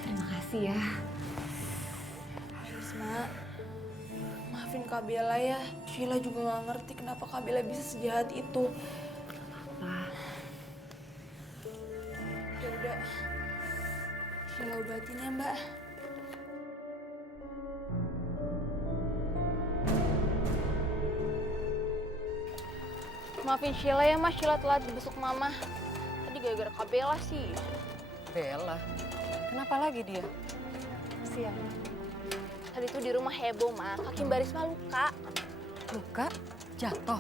Terima kasih ya. Barisma, maafin Kak Bella ya. Sheila juga nggak ngerti kenapa Kak Bella bisa sejahat itu. Ya udah, Sheila obatin ya Mbak. Maafin Sheila ya Mas, Sheila telat dibesuk Mama. Tadi gara-gara Kak Bella sih. Bella, kenapa lagi dia? Siang. Tadi tuh di rumah heboh, Ma. Kaki Barisma luka. Luka? Jatuh?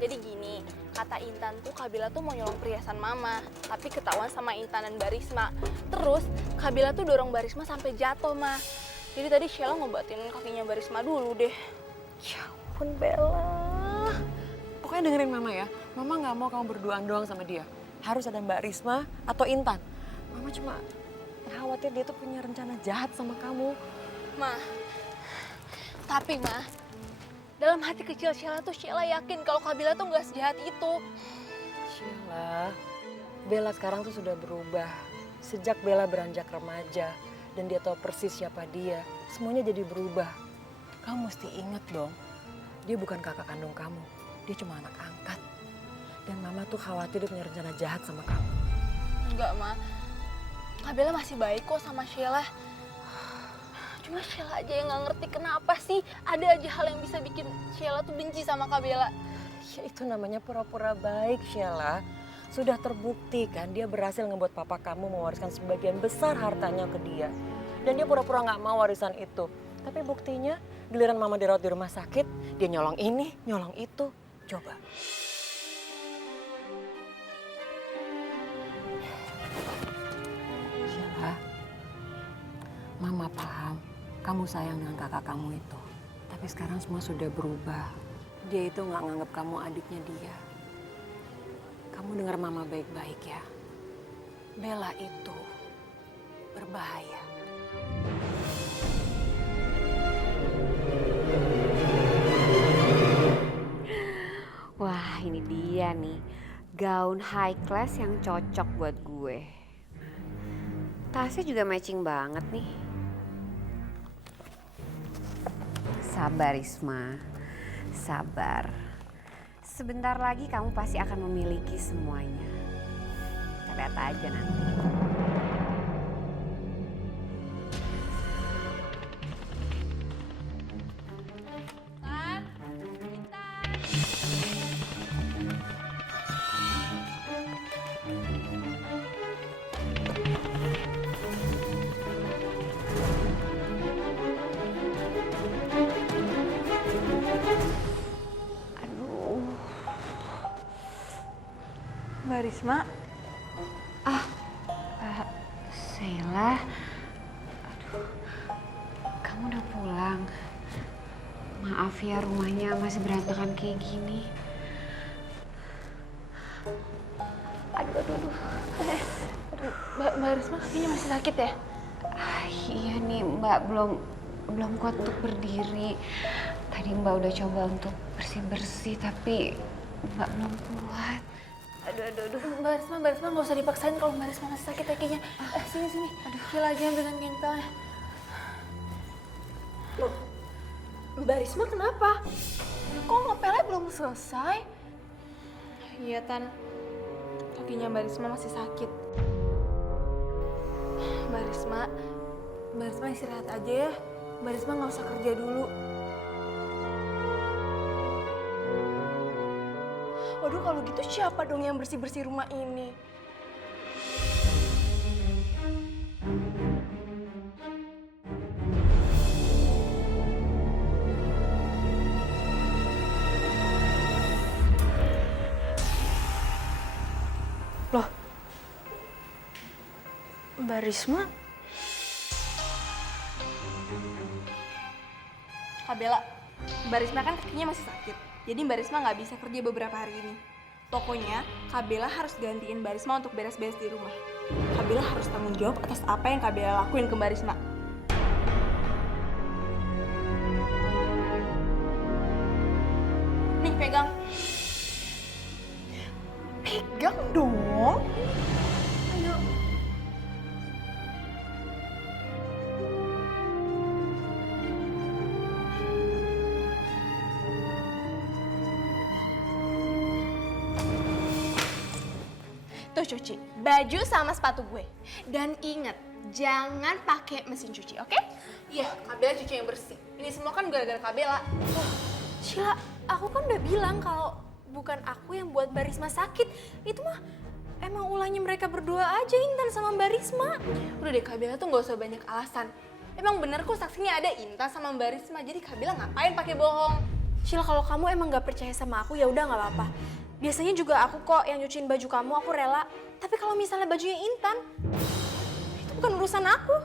Jadi gini, kata Intan tuh Kak Bella tuh mau nyolong perhiasan Mama. Tapi ketahuan sama Intan dan Barisma. Terus Kak Bella tuh dorong Barisma sampai jatuh, Ma. Jadi tadi Sheila ngobatin kakinya Barisma dulu deh. Ya ampun Bella. Pokoknya dengerin Mama ya. Mama nggak mau kamu berduaan doang sama dia. Harus ada Mbak Risma atau Intan. Mama cuma khawatir dia tuh punya rencana jahat sama kamu. Ma, tapi Ma, dalam hati kecil Sheila tuh Sheila yakin kalau Kak Bella tuh nggak sejahat itu. Sheila, Bella sekarang tuh sudah berubah. Sejak Bella beranjak remaja dan dia tahu persis siapa dia, semuanya jadi berubah. Kamu mesti ingat dong, dia bukan kakak kandung kamu. Dia cuma anak angkat. Dan Mama tuh khawatir dia punya rencana jahat sama kamu. Enggak, Ma. Kak Bella masih baik kok sama Sheila. Cuma Sheila aja yang nggak ngerti kenapa sih ada aja hal yang bisa bikin Sheila tuh benci sama Kak Bella. Ya itu namanya pura-pura baik, Sheila. Sudah terbukti kan dia berhasil ngebuat papa kamu mewariskan sebagian besar hartanya ke dia. Dan dia pura-pura nggak mau warisan itu. Tapi buktinya giliran Mama dirawat di rumah sakit, dia nyolong ini, nyolong itu. Coba. Sheila, Mama paham kamu sayang dengan kakak kamu itu. Tapi sekarang semua sudah berubah. Dia itu nggak nganggap kamu adiknya dia. Kamu dengar Mama baik-baik ya. Bella itu berbahaya. dia nih gaun high class yang cocok buat gue. Tasnya juga matching banget nih. Sabar Risma, sabar. Sebentar lagi kamu pasti akan memiliki semuanya. Kita lihat aja nanti. Mbak Risma. Sheila, aduh, kamu udah pulang. Maaf ya rumahnya masih berantakan kayak gini. Aduh. Mbak Risma kakinya masih sakit ya? Iya nih Mbak, belum kuat untuk berdiri. Tadi Mbak udah coba untuk bersih-bersih tapi Mbak belum kuat. Aduh. Mbak Risma nggak usah dipaksain kalau Mbak Risma masih sakit kakinya. Sini. Aduh, Sheila aja yang pegang gempelnya. Loh, Mbak Risma kenapa? Kok ngepelnya belum selesai? Iya, Tan. Kakinya Mbak Risma masih sakit. Mbak Risma istirahat aja ya. Mbak Risma nggak usah kerja dulu. Waduh, kalau gitu siapa dong yang bersih-bersih rumah ini? Loh, Mbak Risma? Kak Bella, Mbak Risma kan kakinya masih sakit. Jadi Mbak Risma nggak bisa kerja beberapa hari ini. Pokoknya Kak Bella harus gantiin Mbak Risma untuk beres-beres di rumah. Kak Bella harus tanggung jawab atas apa yang Kak Bella lakuin ke Mbak Risma. Nih, pegang. Pegang dong. Ayo. Tuh cuci baju sama sepatu gue. Dan inget, jangan pakai mesin cuci, oke? Iya, Kak Bella cuci yang bersih. Ini semua kan gara-gara Kak Bella. Sheila, aku kan udah bilang kalau bukan aku yang buat Mbak Risma sakit. Itu mah emang ulahnya mereka berdua aja, Intan sama Mbak Risma. Udah deh, Kak Bella tuh gak usah banyak alasan. Emang bener kok saksinya ada Intan sama Mbak Risma. Jadi Kak Bella ngapain pakai bohong? Sheila, kalau kamu emang gak percaya sama aku, ya udah nggak apa-apa. Biasanya juga aku kok yang nyuciin baju kamu, aku rela. Tapi kalau misalnya bajunya Intan, itu bukan urusan aku.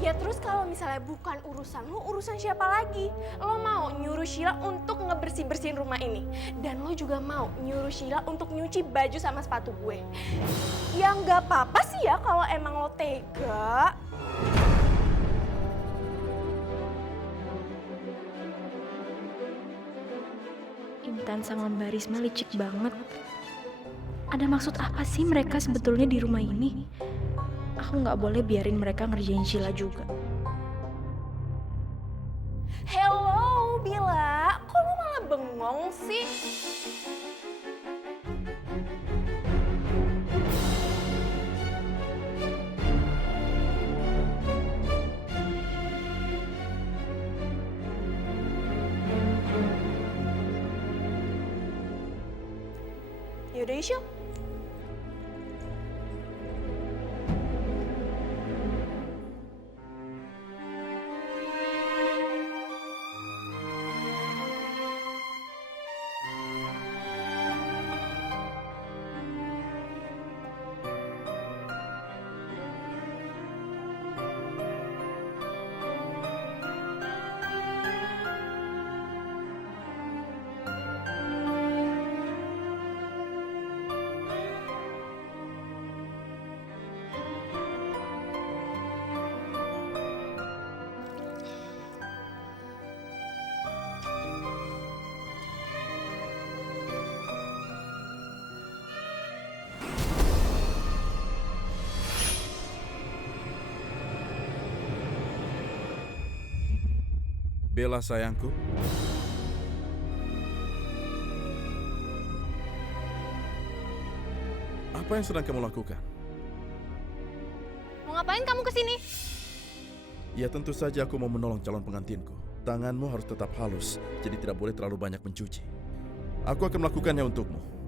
Ya terus kalau misalnya bukan urusan lo, urusan siapa lagi? Lo mau nyuruh Sheila untuk ngebersih-bersihin rumah ini. Dan lo juga mau nyuruh Sheila untuk nyuci baju sama sepatu gue. Ya nggak apa-apa sih ya kalau emang lo tega. Intan sama Mbak Risma licik banget. Ada maksud apa sih mereka sebetulnya di rumah ini? Aku nggak boleh biarin mereka ngerjain Sheila juga. Hello, Bila. Kok lo malah bengong sih? Yaudah, Isyul. Bella sayangku. Apa yang sedang kamu lakukan? Mau ngapain kamu kesini? Ya tentu saja aku mau menolong calon pengantinku. Tanganmu harus tetap halus, jadi tidak boleh terlalu banyak mencuci. Aku akan melakukannya untukmu.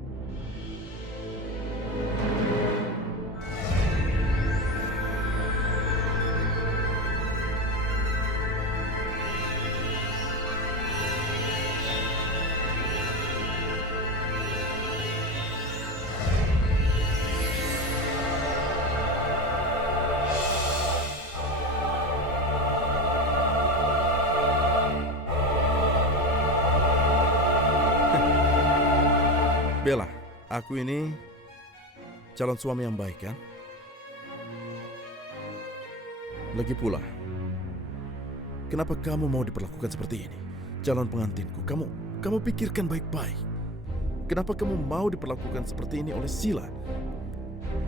Bella, aku ini calon suami yang baik kan? Lagi pula, kenapa kamu mau diperlakukan seperti ini? Calon pengantinku, kamu pikirkan baik-baik. Kenapa kamu mau diperlakukan seperti ini oleh Sila?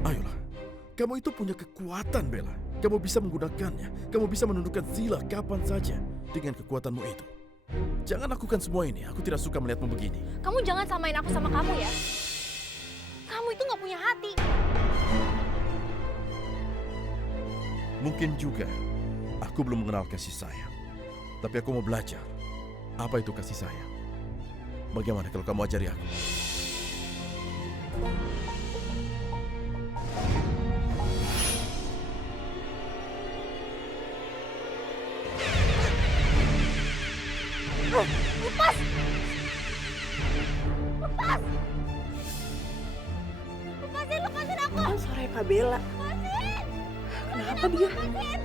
Ayolah, kamu itu punya kekuatan, Bella. Kamu bisa menggunakannya. Kamu bisa menundukkan Sila kapan saja dengan kekuatanmu itu. Jangan lakukan semua ini. Aku tidak suka melihatmu begini. Kamu jangan samain aku sama kamu ya. Kamu itu nggak punya hati. Mungkin juga aku belum mengenal kasih sayang. Tapi aku mau belajar. Apa itu kasih sayang? Bagaimana kalau kamu ajari aku? Lepas! Lepas! Lepasin aku! Kan suara Kak Bella. Lepasin! Kenapa dia? Lepasin!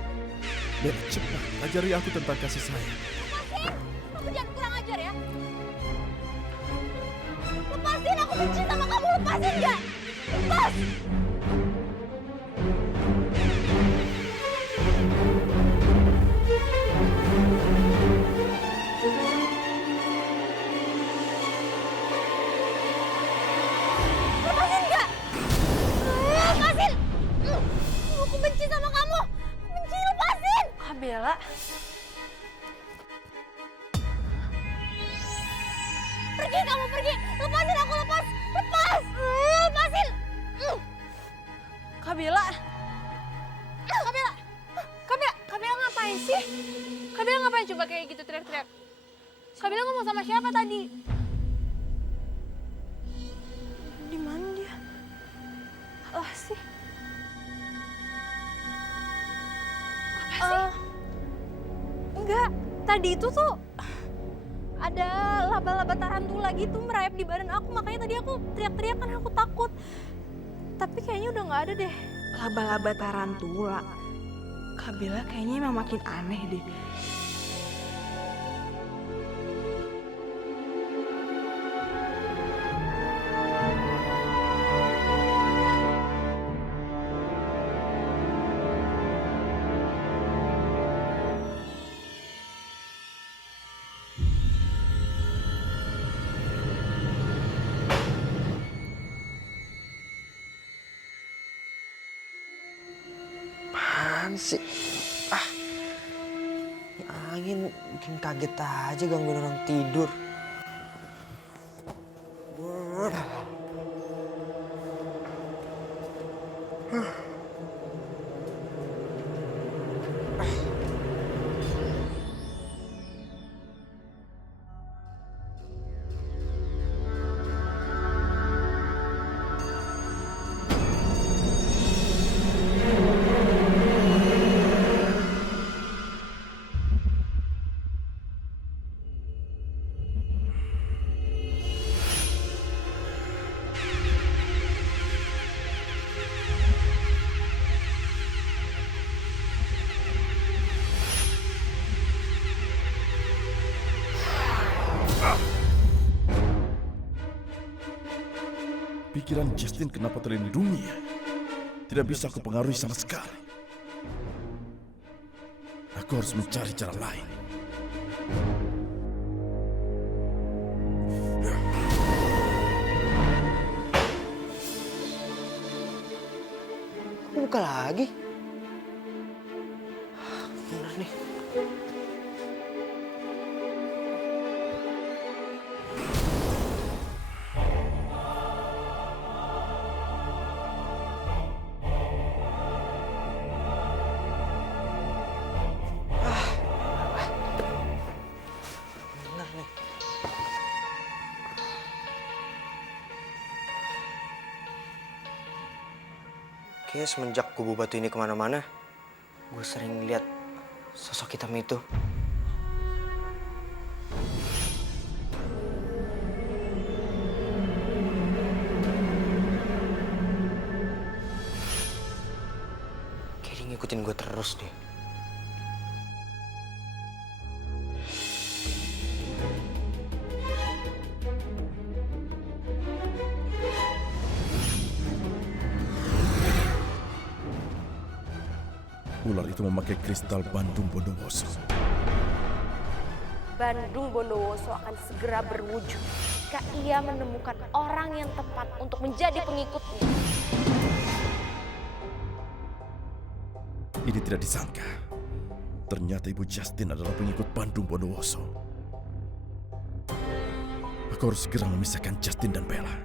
Bella, cepat ajari aku tentang kasih sayang. Lepasin! Kamu jangan kurang ajar ya. Lepasin! Aku benci sama kamu. Lepasin nggak? Lepas! Lepasin nggak? Lepasin! Aku benci sama kamu. Benci, lepasin! Kak Bella. Pergi kamu, pergi! Lepasin aku, lepas! Lepas! Lepasin! Kak Bella! Kak Bella! Kak Bella! Kak Bella ngapain sih? Kak Bella ngapain coba kayak gitu teriak-teriak? Kak Bella ngomong sama siapa tadi? Di mana dia? Apa sih? Apa sih? Enggak, tadi itu tuh ada laba-laba tarantula gitu merayap di badan aku, makanya tadi aku teriak-teriak karena aku takut. Tapi kayaknya udah nggak ada deh. Laba-laba tarantula. Kak Bella kayaknya emang makin aneh deh. Apaan sih? Ini angin bikin kaget aja gangguin orang tidur. Pikiran Justin kenapa terlindungi ya? Tidak bisa aku pengaruhi sama sekali. Aku harus mencari cara lain. Buka lagi. Bener nih. Kayaknya semenjak kubu batu ini kemana-mana, gue sering lihat sosok hitam itu. Kayak dia ngikutin gue terus deh. Ular itu memakai kristal Bandung Bondowoso. Bandung Bondowoso akan segera berwujud jika ia menemukan orang yang tepat untuk menjadi pengikutnya. Ini tidak disangka. Ternyata Ibu Justin adalah pengikut Bandung Bondowoso. Aku harus segera memisahkan Justin dan Bella.